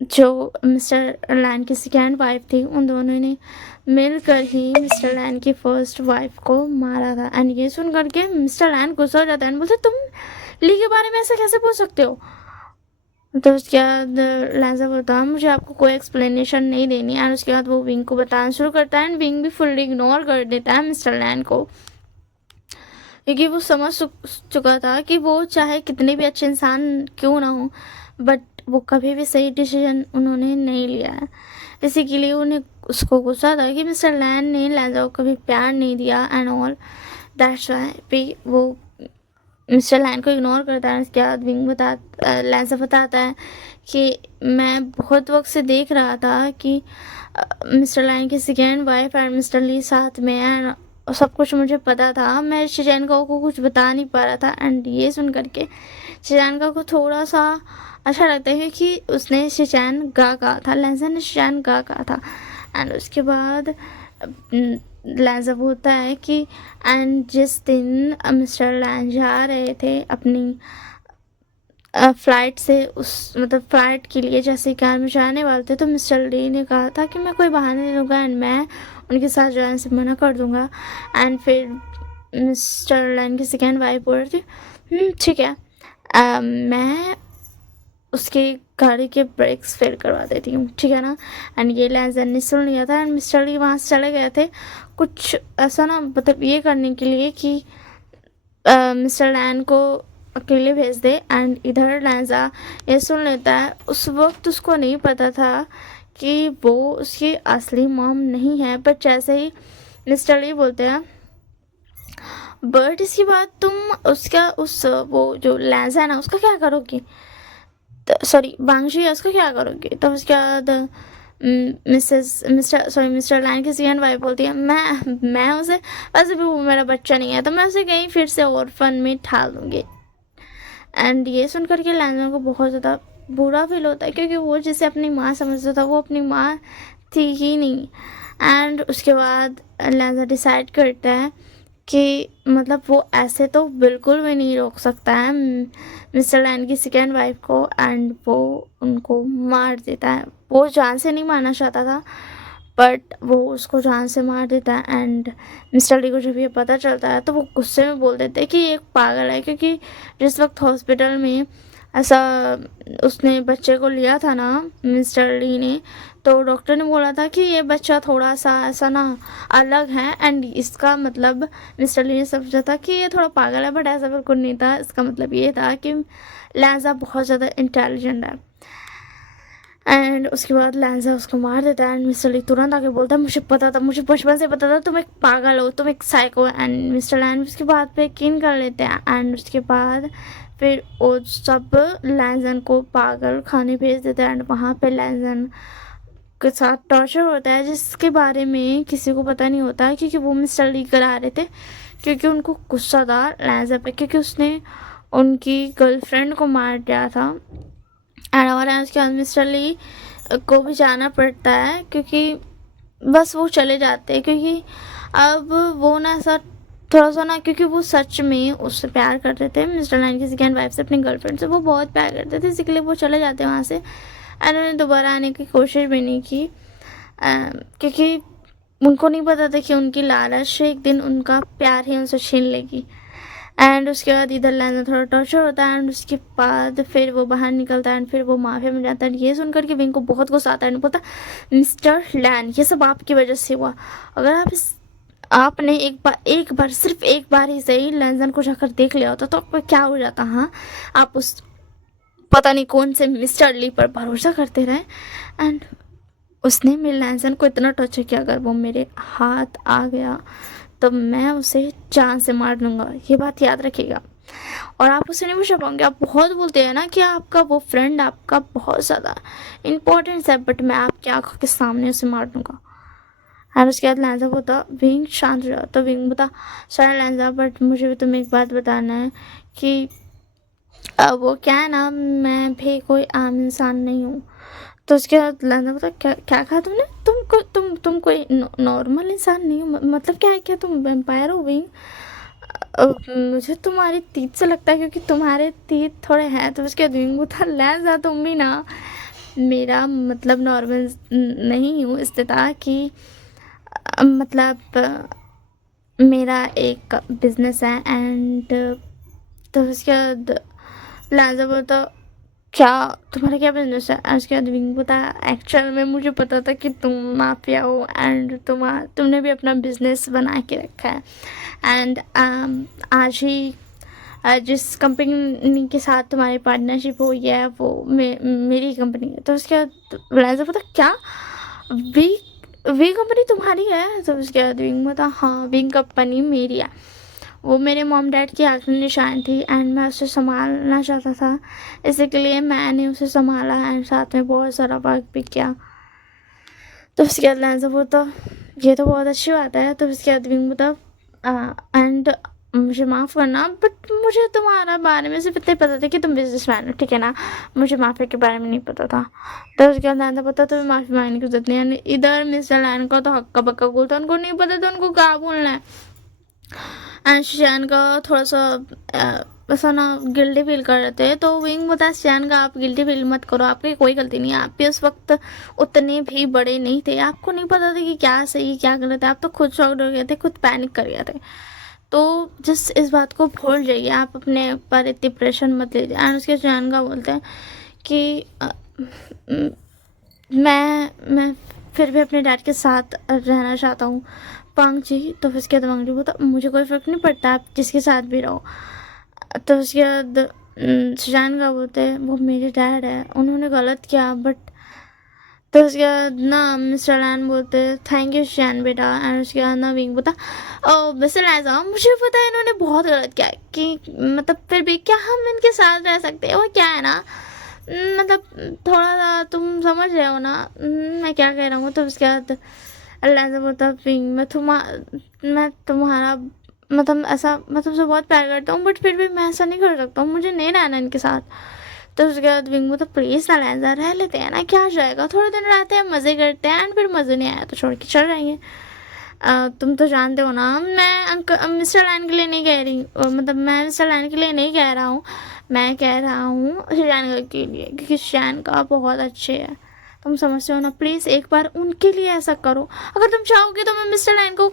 जो मिस्टर लैन की सेकेंड वाइफ थी, उन दोनों ने मिलकर ही मिस्टर लैन की फर्स्ट वाइफ को मारा था। एंड ये सुन करके मिस्टर लैन गुस्सा हो जाता है, बोलते तुम ली के बारे में ऐसा कैसे बोल सकते हो? तो उसके बाद लैंजा बोलता मुझे आपको कोई एक्सप्लेनेशन नहीं देनी। एंड उसके बाद वो विंग को बताना शुरू करता है एंड विंग भी फुल्ली इग्नोर कर देता है मिस्टर लैन को, क्योंकि वो समझ चुका था कि वो चाहे कितने भी अच्छे इंसान क्यों ना हो, बट वो कभी भी सही डिसीजन उन्होंने नहीं लिया है। इसी के लिए उन्हें उसको गुस्सा था कि मिस्टर लैन ने लैंजा को कभी प्यार नहीं दिया एंड ऑल, दैट्स व्हाई भी वो मिस्टर लैन को इग्नोर करता है। उसके बाद विंग लैंजा बताता है कि मैं बहुत वक्त से देख रहा था कि मिस्टर लैन की सेकेंड वाइफ एंड मिस्टर ली साथ में एंड सब कुछ मुझे पता था, मैं शिजानका को कुछ बता नहीं पा रहा था। एंड ये सुन करके शिजानका को थोड़ा सा अच्छा लगता है, क्योंकि उसने शिजान गा कहा था, लैंजा ने शिजान गा कहा था। एंड उसके बाद लैंजा बोलता है कि एंड जिस दिन मिस्टर लैन जा रहे थे अपनी फ्लाइट से, उस मतलब फ्लाइट के लिए जैसे कार में जाने वाले थे, तो मिस्टर ली ने कहा था कि मैं कोई बहाने नहीं दूंगा एंड मैं उनके साथ जाने से मना कर दूंगा। एंड फिर मिस्टर लैन की सेकेंड वाइफ बोल रही थी ठीक है मैं उसकी गाड़ी के ब्रेक्स फेल करवा देती हूँ, ठीक है ना। एंड ये लैंजा ने सुन लिया था एंड मिस्टर ली वहाँ से चले गए थे कुछ ऐसा ना, मतलब ये करने के लिए कि मिस्टर लैन को अकेले भेज दे। एंड इधर लैंजा ये सुन लेता है, उस वक्त उसको नहीं पता था कि वो उसकी असली मॉम नहीं है, बट जैसे ही मिस्टर ली बोलते हैं बट इसके बाद तुम उसका वो जो लैंजा है ना उसका क्या करोगी, सॉरी बांगशी है उसका क्या करोगी? तो उसके बाद मिस्टर लैन की सेकेंड वाइफ बोलती है मैं उसे, वैसे भी वो मेरा बच्चा नहीं है, तो मैं उसे कहीं फिर से ऑर्फन में ढाल दूँगी। एंड ये सुन करके लैंजा को बहुत ज़्यादा बुरा फील होता है, क्योंकि वो जिसे अपनी माँ समझता था वो अपनी माँ थी ही नहीं। एंड उसके बाद लैंजा डिसाइड करता है कि मतलब वो ऐसे तो बिल्कुल भी नहीं रोक सकता है मिस्टर लैन की सेकेंड वाइफ को, एंड वो उनको मार देता है। वो जान से नहीं मारना चाहता था, बट वो उसको जान से मार देता है। एंड मिस्टर ली को जब ये पता चलता है तो वो गुस्से में बोल देते हैं कि ये एक पागल है, क्योंकि जिस वक्त हॉस्पिटल में ऐसा उसने बच्चे को लिया था ना मिस्टर ली ने, तो डॉक्टर ने बोला था कि ये बच्चा थोड़ा सा ऐसा ना अलग है। एंड इसका मतलब मिस्टर ली ने समझा था कि ये थोड़ा पागल है, बट ऐसा बिल्कुल नहीं था। इसका मतलब ये था कि लैंजा बहुत ज़्यादा इंटेलिजेंट है। एंड उसके बाद लैंजा उसको मार देता है एंड मिस्टर ली तुरंत आके बोलता है मुझे पता था, मुझे बचपन से पता था तुम एक पागल हो, तुम एक साइको। एंड मिस्टर लैन उसके बाद पे यकीन कर लेते हैं। एंड उसके बाद फिर वो सब लैंजन को पागल खाने भेज देते हैं एंड वहाँ पे लैंजन के साथ टॉर्चर होता है, जिसके बारे में किसी को पता नहीं होता है, क्योंकि वो मिस्टर ली करा रहे थे, क्योंकि उनको गुस्सा था लैंजा पे, क्योंकि उसने उनकी गर्लफ्रेंड को मार दिया था। एंड और उसके बाद मिस्टर ली को भी जाना पड़ता है, क्योंकि बस वो चले जाते हैं, क्योंकि अब वो ना ऐसा थोड़ा सा ना, क्योंकि वो सच में उससे प्यार करते थे, मिस्टर लाइन की सेकेंड वाइफ से, अपनी गर्लफ्रेंड से वो बहुत प्यार करते थे, इसलिए वो चले जाते हैं वहाँ से। एंड उन्होंने दोबारा आने की कोशिश भी नहीं की, क्योंकि उनको नहीं पता था कि उनकी लालच एक दिन उनका प्यार ही उनसे छीन लेगी। एंड उसके बाद इधर लैन थोड़ा टॉर्चर होता है, एंड उसके बाद फिर वो बाहर निकलता है, एंड फिर वो माफिया में जाता है। ये सुनकर के विंग को बहुत गुस्सा आता है, बोलता मिस्टर लैन ये सब आपकी वजह से हुआ, अगर आपने एक बार सिर्फ एक बार ही सही लैंजन को जाकर देख लिया होता तो आपको क्या हो जाता। हाँ, आप उस पता नहीं कौन से मिस्टर ली पर भरोसा करते रहे, एंड उसने मेरे लैंसन को इतना टॉर्चर किया, अगर वो मेरे हाथ आ गया तो मैं उसे जान से मार दूंगा, ये बात याद रखिएगा। और आप उसे नहीं बचा पाओगे। आप बहुत बोलते हैं ना कि आपका वो फ्रेंड आपका बहुत ज़्यादा इम्पोर्टेंट है, बट मैं आपकी आंखों के सामने उसे मार दूंगा। और उसके बाद लैंजा बोलता विंग शांत रहो, तो विंग बोलता सॉरी लैंजा, बट मुझे भी तुम्हें एक बात बताना है कि वो क्या है ना, मैं भी कोई आम इंसान नहीं हूँ। तो उसके बाद लैंजा बोलता क्या क्या कहा तुमने, तुम कोई नॉर्मल इंसान नहीं हो, मतलब क्या है, क्या तुम वैम्पायर हो विंग? मुझे तुम्हारी तीत से लगता है, क्योंकि तुम्हारे तीत थोड़े हैं। तो उसके बाद विंग बोलता लैंजा तुम भी ना, मेरा मतलब नॉर्मल नहीं हूँ, इसलिए कि मतलब मेरा एक बिजनेस है। एंड तो उसके बाद लाजा बोलता क्या तुम्हारा क्या बिजनेस है? उसके बाद विंग बोलता एक्चुअल में मुझे पता था कि तुम माफिया हो, एंड तुमने भी अपना बिजनेस बना के रखा है। एंड आज ही जिस कंपनी के साथ तुम्हारी पार्टनरशिप हुई है वो मेरी कंपनी है। तो उसके बाद लाजा बोलता क्या वी कंपनी तुम्हारी है? तो उसके बाद विंग बोलता हाँ विंग कंपनी मेरी है, वो मेरे मॉम डैड की आखिरी निशान थी, एंड मैं उसे संभालना चाहता था, इसलिए मैंने उसे संभाला एंड साथ में बहुत सारा वर्क भी किया। तो उसके बाद लैंजा बोलता ये तो बहुत अच्छी बात है। तो उसके बाद विंग बोलता एंड मुझे माफ़ करना, बट मुझे तुम्हारा बारे में सिर्फ इतना पता था कि तुम बिजनेसमैन हो, ठीक है ना, मुझे माफिया के बारे में नहीं पता था। तो उसके बाद लैंजा बोलता तुम्हें माफ़ी मांगने की जरूरत नहीं है। इधर मिस्टर लैन को तो हक्का बक्का बोलता, उनको नहीं पता था उनको क्या बोलना है। एंड शैन का थोड़ा सा ऐसा ना गिल्टी फील कर रहे थे। तो विंग बता शैन का आप गिल्टी फील मत करो, आपकी कोई गलती नहीं है, आप भी उस वक्त उतने भी बड़े नहीं थे, आपको नहीं पता था कि क्या सही क्या गलत है, आप तो खुद शॉक्ड हो गए थे, खुद पैनिक कर गए थे। तो जिस इस बात को भूल जाइए, आप अपने ऊपर इतनी प्रेशर मत लीजिए। एंड उसके शैन का बोलते हैं कि मैं फिर भी अपने डैड के साथ रहना चाहता हूँ पांग जी। तो उसके बाद वांग जी बोलता मुझे कोई फ़र्क नहीं पड़ता, आप जिसके साथ भी रहो। तो उसके बाद सुजान का बोलते हैं वो मेरे डैड है, उन्होंने गलत किया, बट तो उसके बाद ना मिस्टर लैन बोलते थैंक यू शैन बेटा। एंड उसके बाद ना विंग बोलता ओ मिस्टर लैन मुझे पता है इन्होंने बहुत गलत किया कि मतलब फिर भी क्या हम इनके साथ रह सकते हैं? वो क्या है ना मतलब थोड़ा सा तुम समझ रहे हो ना मैं क्या कह रहा हूँ। तो उसके बाद अल्लाह से बोलता विंग मैं तुम्हारा मतलब ऐसा मैं तुमसे बहुत प्यार करता हूँ, बट फिर भी मैं ऐसा नहीं कर सकता हूँ, मुझे नहीं रहना इनके साथ। तो उसके बाद विंग बोलता प्लीज़ ना लैंजा रह लेते हैं ना, क्या जाएगा, थोड़े दिन रहते हैं मज़े करते हैं, एंड फिर मज़े नहीं आया तो छोड़ के चल जाएंगे। तुम तो जानते हो ना मैं मिस्टर लैन के लिए नहीं कह रही, मतलब मैं मिस्टर लैन के लिए नहीं कह रहा हूँ, मैं कह रहा हूँ शैन के लिए, क्योंकि शैन का बहुत अच्छे है, तुम समझते हो ना। प्लीज़ एक बार उनके लिए ऐसा करो, अगर तुम चाहोगे तो मैं मिस्टर लैन को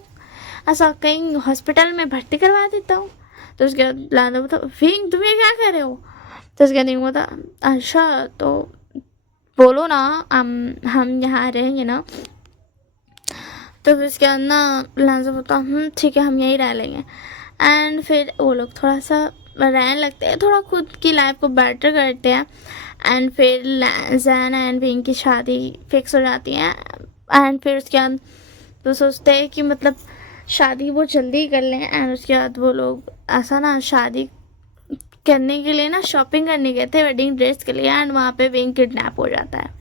ऐसा कहीं हॉस्पिटल में भर्ती करवा देता हूँ। तो उसके बाद लाना बोलता विंग तुम ये क्या कह रहे हो? तो उसके बाद बोलता अच्छा तो बोलो ना हम यहाँ रहेंगे ना। तो फिर उसके बाद ना लांजा बोलता ठीक है हम यहीं रह लेंगे। एंड फिर वो लोग थोड़ा सा रहने लगते हैं, थोड़ा खुद की लाइफ को बेटर करते हैं। एंड फिर जैन एंड विंग की शादी फिक्स हो जाती है। एंड फिर उसके बाद तो सोचते हैं कि मतलब शादी वो जल्दी कर लें। एंड उसके बाद वो लोग ऐसा ना शादी करने के लिए ना शॉपिंग करने गए थे वेडिंग ड्रेस के लिए, एंड वहाँ पे विंग किडनैप हो जाता है।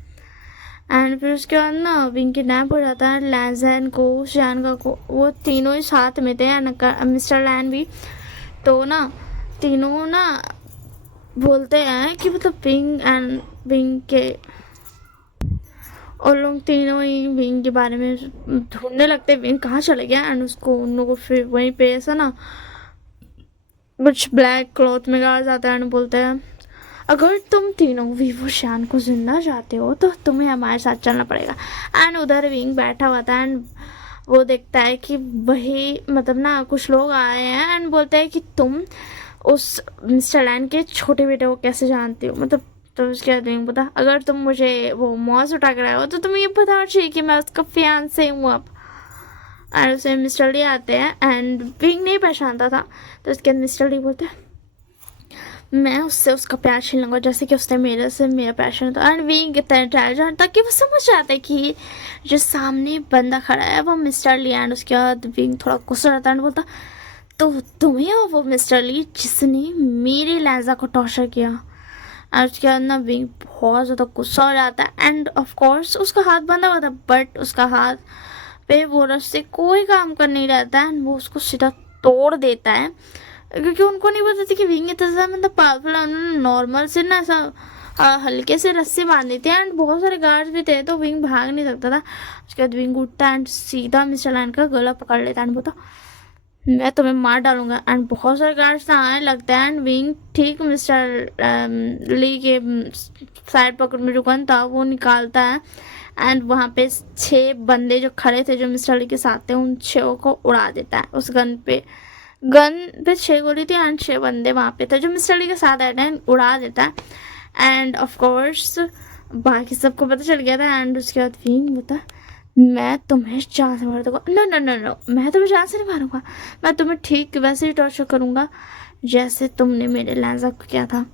एंड फिर उसके बाद ना विंग किडनैप हो जाता है, लैन को शैन को वो तीनों ही साथ में थे, एंड मिस्टर लैन भी। तो ना तीनों ना बोलते हैं कि मतलब विंग के और लोग तीनों ही विंग के बारे में ढूंढने लगते हैं विंग कहाँ चले गया। एंड उसको उन लोगों को फिर वहीं पे ऐसा ना कुछ ब्लैक क्लॉथ में गाड़ जाता है एंड बोलते हैं अगर तुम तीनों वीवो शान को जिंदा चाहते हो तो तुम्हें हमारे साथ चलना पड़ेगा। एंड उधर विंग बैठा हुआ था एंड वो देखता है कि वही मतलब ना कुछ लोग आए हैं एंड बोलते हैं कि तुम उस मिस्टर लैन के छोटे बेटे को कैसे जानती हो, मतलब तो उसके बाद विंग बता अगर तुम मुझे वो मॉस उठा कर आए हो तो तुम्हें ये पता चाहिए कि मैं उसका फियांसे हूँ अब। एंड उसे मिस्टर ली आते हैं एंड विंग नहीं पहचानता था तो उसके बाद मिस्टर ली बोलते हैं मैं उससे उसका प्यार छीन लूँगा जैसे कि उसने मेरे से मेरा प्यार छीना था। एंड विंग इतना जानता कि वो समझ जाता है कि जो सामने बंदा खड़ा है वो मिस्टर ली। एंड उसके बाद विंग थोड़ा गुस्सा रहता है एंड बोलता तो तुम्हें हो वो मिस्टर ली जिसने मेरे लैजा को टॉर्चर किया। और उसके बाद ना विंग बहुत ज़्यादा गुस्सा हो जाता है एंड ऑफ कोर्स उसका हाथ बंधा हुआ था बट उसका हाथ पे वो रस्से कोई काम कर नहीं रहता है एंड वो उसको सीधा तोड़ देता है क्योंकि उनको नहीं पता था कि विंग इतना ज़्यादा मतलब पावरफुल है। उन्होंने नॉर्मल से ना ऐसा हल्के से रस्से बांधे थे एंड बहुत सारे गार्ड्स भी थे तो विंग भाग नहीं सकता था। उसके बाद विंग उठता एंड सीधा मिस्टर लैन का गला पकड़ लेता एंड बोलता मैं तुम्हें मार डालूंगा। एंड बहुत सारे गार्ड्स आने लगते हैं एंड विंग ठीक मिस्टर ली के साइड पॉकेट में जो गन था वो निकालता है एंड वहाँ पे 6 बंदे जो खड़े थे जो मिस्टर ली के साथ थे उन 6 को उड़ा देता है। उस गन पे 6 गोली थी एंड 6 बंदे वहाँ पे थे जो मिस्टर ली के साथ आए थे उड़ा देता है। एंड ऑफ कोर्स बाकी सबको पता चल गया था एंड उसके बाद विंग बोलता मैं तुम्हें जान से मार दूंगा। नो नो नो नो मैं तुम्हें जान से नहीं मारूंगा, मैं तुम्हें ठीक वैसे ही टॉर्चर करूंगा जैसे तुमने मेरे लैंजा को किया था।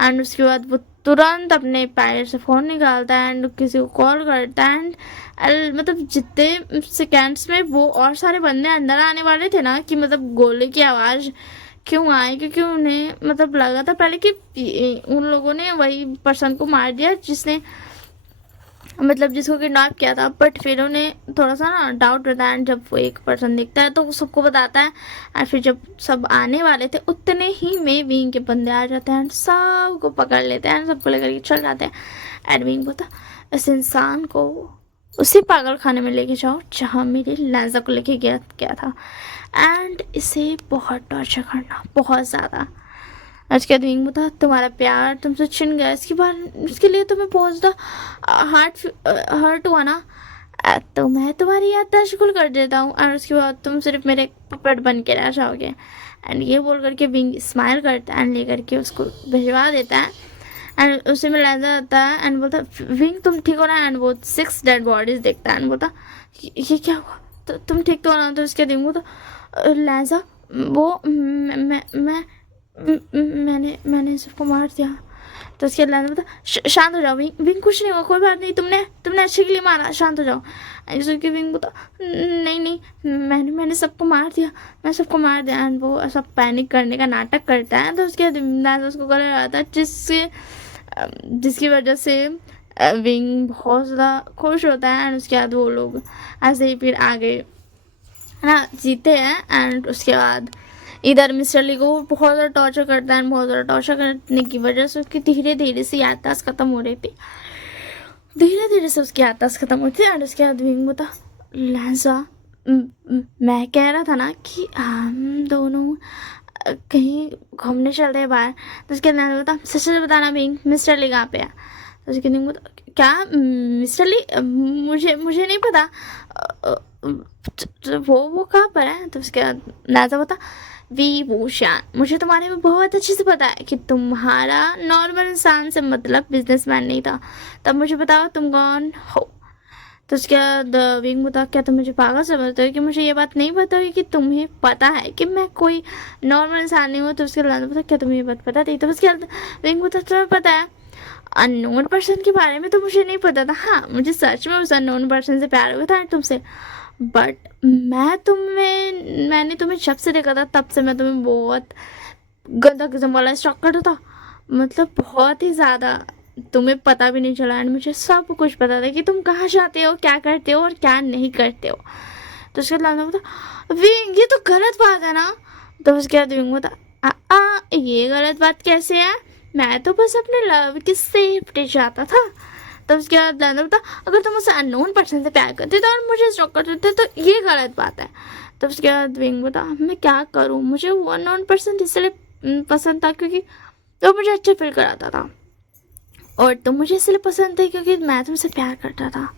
एंड उसके बाद वो तुरंत अपने पायलट से फ़ोन निकालता है एंड किसी को कॉल करता है एंड मतलब जितने सेकेंड्स में वो और सारे बंदे अंदर आने वाले थे ना कि मतलब गोले की आवाज़ क्यों आई क्योंकि उन्हें मतलब लगा था पहले कि उन लोगों ने वही पर्सन को मार दिया जिसने मतलब जिसको किडनैप किया था। बट फिर उन्हें थोड़ा सा ना डाउट रहता है एंड जब वो एक पर्सन देखता है तो वो सबको बताता है और फिर जब सब आने वाले थे उतने ही में विंग के बंदे आ जाते हैं एंड सबको पकड़ लेते हैं सबको लेकर के चल जाते हैं। एंड विंग बोलता इस इंसान को उसी पागल खाने में लेके जाओ जहाँ मेरे लैंजा को लेके गया था एंड इसे बहुत टॉर्चर करना बहुत ज़्यादा। आज के दिन बता तुम्हारा प्यार तुमसे छिन गया इसके लिए तुम्हें बहुत ज़्यादा हर्ट हुआ ना तो मैं तुम्हारी याददाश्त खुल कर देता हूँ और उसके बाद तुम सिर्फ मेरे पपेट बन के रह जाओगे। एंड ये बोल करके विंग स्माइल करता है एंड ले करके उसको भिजवा देता है एंड उसे में लैंजा आता है एंड बोलता विंग तुम ठीक हो ना। एंड वो 6 डेड बॉडीज देखता है एंड बोलता ये क्या हुआ तो तुम ठीक तो हो ना। तो उसके दिन वो तो लैंजा वो मैंने सबको मार दिया। तो उसके बाद बता शांत हो जाओ विंग कुछ नहीं हुआ कोई बात नहीं तुमने अच्छे के लिए मारा शांत हो जाओ। उसके विंग बता नहीं मैंने सबको मार दिया मैं सबको मार दिया। एंड वो ऐसा पैनिक करने का नाटक करता है तो उसके बाद उसको गले लगाता है जिसकी वजह से विंग बहुत ज़्यादा खुश होता है। एंड उसके बाद वो लोग ऐसे ही फिर आगे ना जीते हैं। एंड उसके बाद इधर मिस्टर ली को बहुत ज़्यादा टॉर्चर करता है बहुत ज़्यादा टॉर्चर करने की वजह से उसकी धीरे धीरे से याददाश्त खत्म हो रही थी धीरे धीरे से उसकी याददाश्त खत्म होती है। और उसके बाद विंग बता लैंजा मैं कह रहा था ना कि हम दोनों कहीं घूमने चलते हैं बाहर। तो उसके बाद बता सच बताना विंग मिस्टर ली कहाँ पे है। तो उसके विंग बता क्या मिस्टर ली मुझे नहीं पता वो कहाँ पर है। तो उसके बाद लैंजा बता वीवो शान मुझे तुम्हारे में बहुत अच्छे से पता है कि तुम्हारा नॉर्मल इंसान से मतलब बिजनेसमैन नहीं था। तब मुझे बताओ तुम कौन हो। तो उसके बाद विंग बता क्या तुम मुझे पागल समझते हो कि मुझे ये बात नहीं पता है कि तुम्हें पता है कि मैं कोई नॉर्मल इंसान नहीं हूँ। तो उसके बाद बता क्या तुम्हें ये बात पता थी। तो उसके बाद विंग बता तुम्हें पता है अननोन पर्सन के बारे में तो मुझे नहीं पता था। हाँ मुझे सच में उस अननोन पर्सन से प्यार हुआ था तुमसे बट मैंने तुम्हें जब से देखा था तब से मैं तुम्हें बहुत गंदा किस्म वाला स्टॉक करता था मतलब बहुत ही ज़्यादा तुम्हें पता भी नहीं चला। एंड मुझे सब कुछ पता था कि तुम कहाँ जाते हो क्या करते हो और क्या नहीं करते हो। तो उसके बाद बता विंग ये तो गलत बात है ना। तो उसके बाद विंग बता ये गलत बात कैसे है मैं तो बस अपने लव की सेफ्टी चाहता था। तब उसके बाद लैंडर बोलता अगर तुम मुझसे अननोन पर्सन से प्यार करते तो और मुझे स्टॉक करते थे तो ये गलत बात है। तब उसके बाद विंग बोलता मैं क्या करूँ, मुझे वो अननोन पर्सन इसलिए पसंद था क्योंकि तो मुझे अच्छा फील कराता था, और तुम मुझे इसलिए पसंद थे क्योंकि मैं तुमसे प्यार करता था।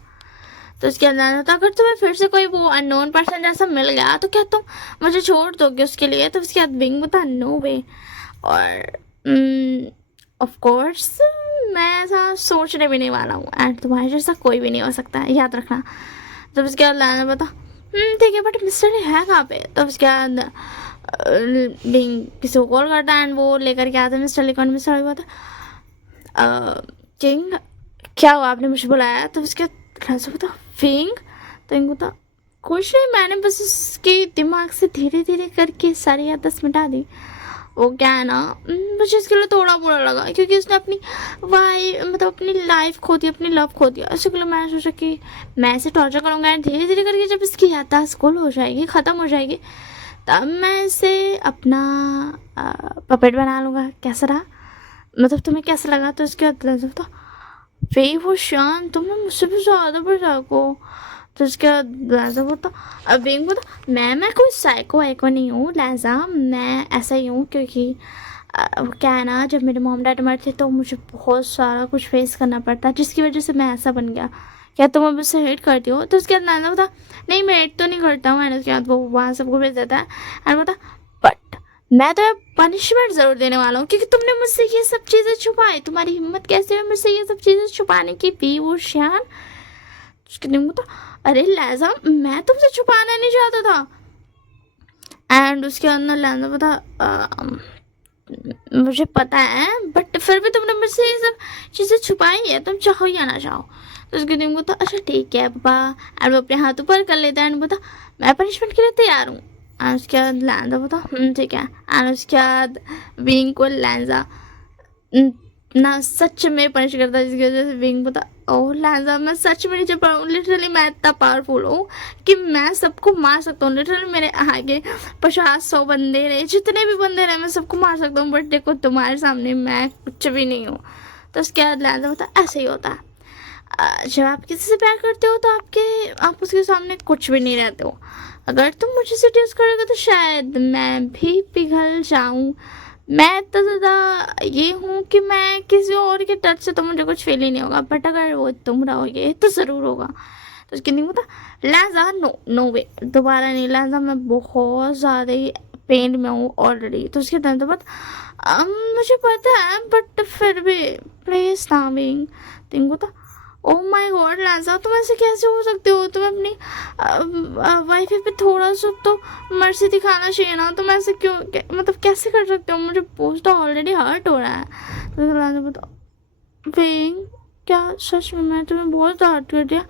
तो उसके अंदर होता अगर तुम्हें फिर से कोई वो अननोन पर्सन जैसा मिल गया तो क्या तुम मुझे छोड़ दोगे उसके लिए। तो उसके बाद विंग बता नो वे, और ऑफ कोर्स मैं ऐसा सोचने भी नहीं वाला हूँ, एंड तुम्हारे जैसा कोई भी नहीं हो सकता है, याद रखना। तो उसके बाद लाना बता ठीक है बट मिस्टर है कहाँ पे। तो उसके बाद विंग किसी को कॉल करता है एंड वो लेकर के आता है मिस्टर लिकॉन। मिस्टर बता किंग क्या हुआ, आपने मुझे बुलाया। तो उसके बाद बता विंग, तो विंग बता कुछ नहीं, मैंने बस उसके दिमाग से धीरे धीरे करके सारी याददाश्त मिटा दी। वो क्या है ना, मुझे इसके लिए थोड़ा बुरा लगा क्योंकि उसने अपनी मतलब अपनी लाइफ खो दी, अपनी लव खो दिया। इसके लिए मैंने सोचा कि मैं इसे टॉर्चर करूँगा एंड धीरे धीरे करके जब इसकी याददाश्त गुल हो जाएगी, ख़त्म हो जाएगी, तब मैं इसे अपना पपेट बना लूँगा। कैसा रहा, मतलब तुम्हें कैसा लगा। तो उसके बाद था वे वो शान तुमने मुझसे भी ज़्यादा बढ़ा को। तो उसके बाद लहजा बोलता अब विंग बोलता मैं कोई साइको वाइको नहीं हूँ लहजा, मैं ऐसा ही हूँ क्योंकि क्या है ना, जब मेरे मॉम डैड मर थे तो मुझे बहुत सारा कुछ फेस करना पड़ता जिसकी वजह से मैं ऐसा बन गया। क्या तुम अब उससे हेट करती हो। तो उसके बाद नाना बोलता नहीं मैं हेट तो नहीं करता हूँ। एंड उसके बाद वो वहाँ सबको भेज देता है एंड बोलता बट मैं तो पनिशमेंट ज़रूर देने वाला हूँ क्योंकि तुमने मुझसे ये सब चीज़ें छुपाई, तुम्हारी हिम्मत कैसे हुई मुझसे ये सब चीज़ें छुपाने की भी वो शान। उसके दिन बोलता अरे लहजा मैं तुमसे छुपाना नहीं चाहता था। एंड उसके अंदर लहजा बता मुझे पता है बट फिर भी तुमने मुझसे ये सब चीज़ें छुपाई है, तुम चाहो या ना चाहो। तो उसके दिन बोलता अच्छा ठीक है पापा, एंड वो अपने हाथ ऊपर कर लेता है एंड बोलता मैं पनिशमेंट के लिए तैयार हूँ। एंड उसके बाद लहजा बोलता ठीक है। एंड उसके बाद विंग को लहजा ना सच में पनिश करता है जिसकी वजह से विंग बोलता ओह लहजा मैं सच में नीचे पड़ा हूँ, लिटरली मैं इतना पावरफुल हूँ कि मैं सबको मार सकता हूँ। लिटरली मेरे आगे 50-100 बंदे रहे, जितने भी बंदे रहे मैं सबको मार सकता हूँ, बट देखो तुम्हारे सामने मैं कुछ भी नहीं हूँ। तो उसके बाद लहजा होता ऐसे ही होता है, जब आप किसी से प्यार करते हो तो आप उसके सामने कुछ भी नहीं रहते हो। अगर तुम मुझे सीरियस करोगे तो शायद मैं भी पिघल जाऊँ। मैं इतना ज़्यादा ये हूँ कि मैं किसी और के टच से तो मुझे कुछ फील ही नहीं होगा, बट अगर वो तुम रहोगे तो ज़रूर होगा। तो उसके नहीं होता लहजा नो वे, दोबारा नहीं लहजा, मैं बहुत ज़्यादा ही पेन में हूँ ऑलरेडी। तो उसके दिन तो बात मुझे पता है बट फिर भी प्लीज़ ना विंग। तिंग होता ओह माय गॉड लहजा तुम ऐसे कैसे हो सकते हो, तुम अपनी वाइफ पे थोड़ा सा तो मर्जी दिखाना चाहिए ना, तुम ऐसे क्यों मतलब कैसे कर सकते हो, मुझे पोस्ट तो ऑलरेडी हर्ट हो रहा है। तो लहजा बताओ विंग क्या सच में मैं तुम्हें बहुत हर्ट कर दिया,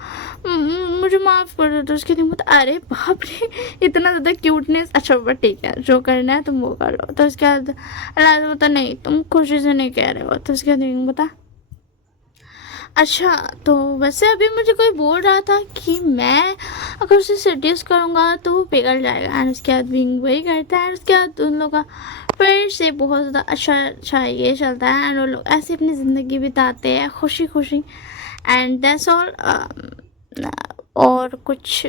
मुझे माफ़ कर दो। तो उसके दिन बता अरे बाप रे इतना ज़्यादा क्यूटनेस, अच्छा बट ठीक है जो करना है तुम वो कर लो। तो उसके बाद लहजा बता नहीं तुम खुशी से नहीं कह रहे हो। तो उसके दिन बता अच्छा तो वैसे अभी मुझे कोई बोल रहा था कि मैं अगर उसे सेड्यूस करूँगा तो वो पिघल जाएगा। एंड उसके बाद विंग वही करता है। उसके बाद उन लोगों का फिर से बहुत ज़्यादा अच्छा ये चलता है एंड वो लोग ऐसे अपनी ज़िंदगी बिताते हैं खुशी खुशी। And that's all. और कुछ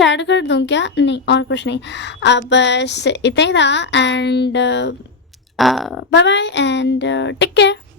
ऐड कर दूँ क्या, नहीं और कुछ नहीं, अब बस इतना ही था। And bye bye and take care.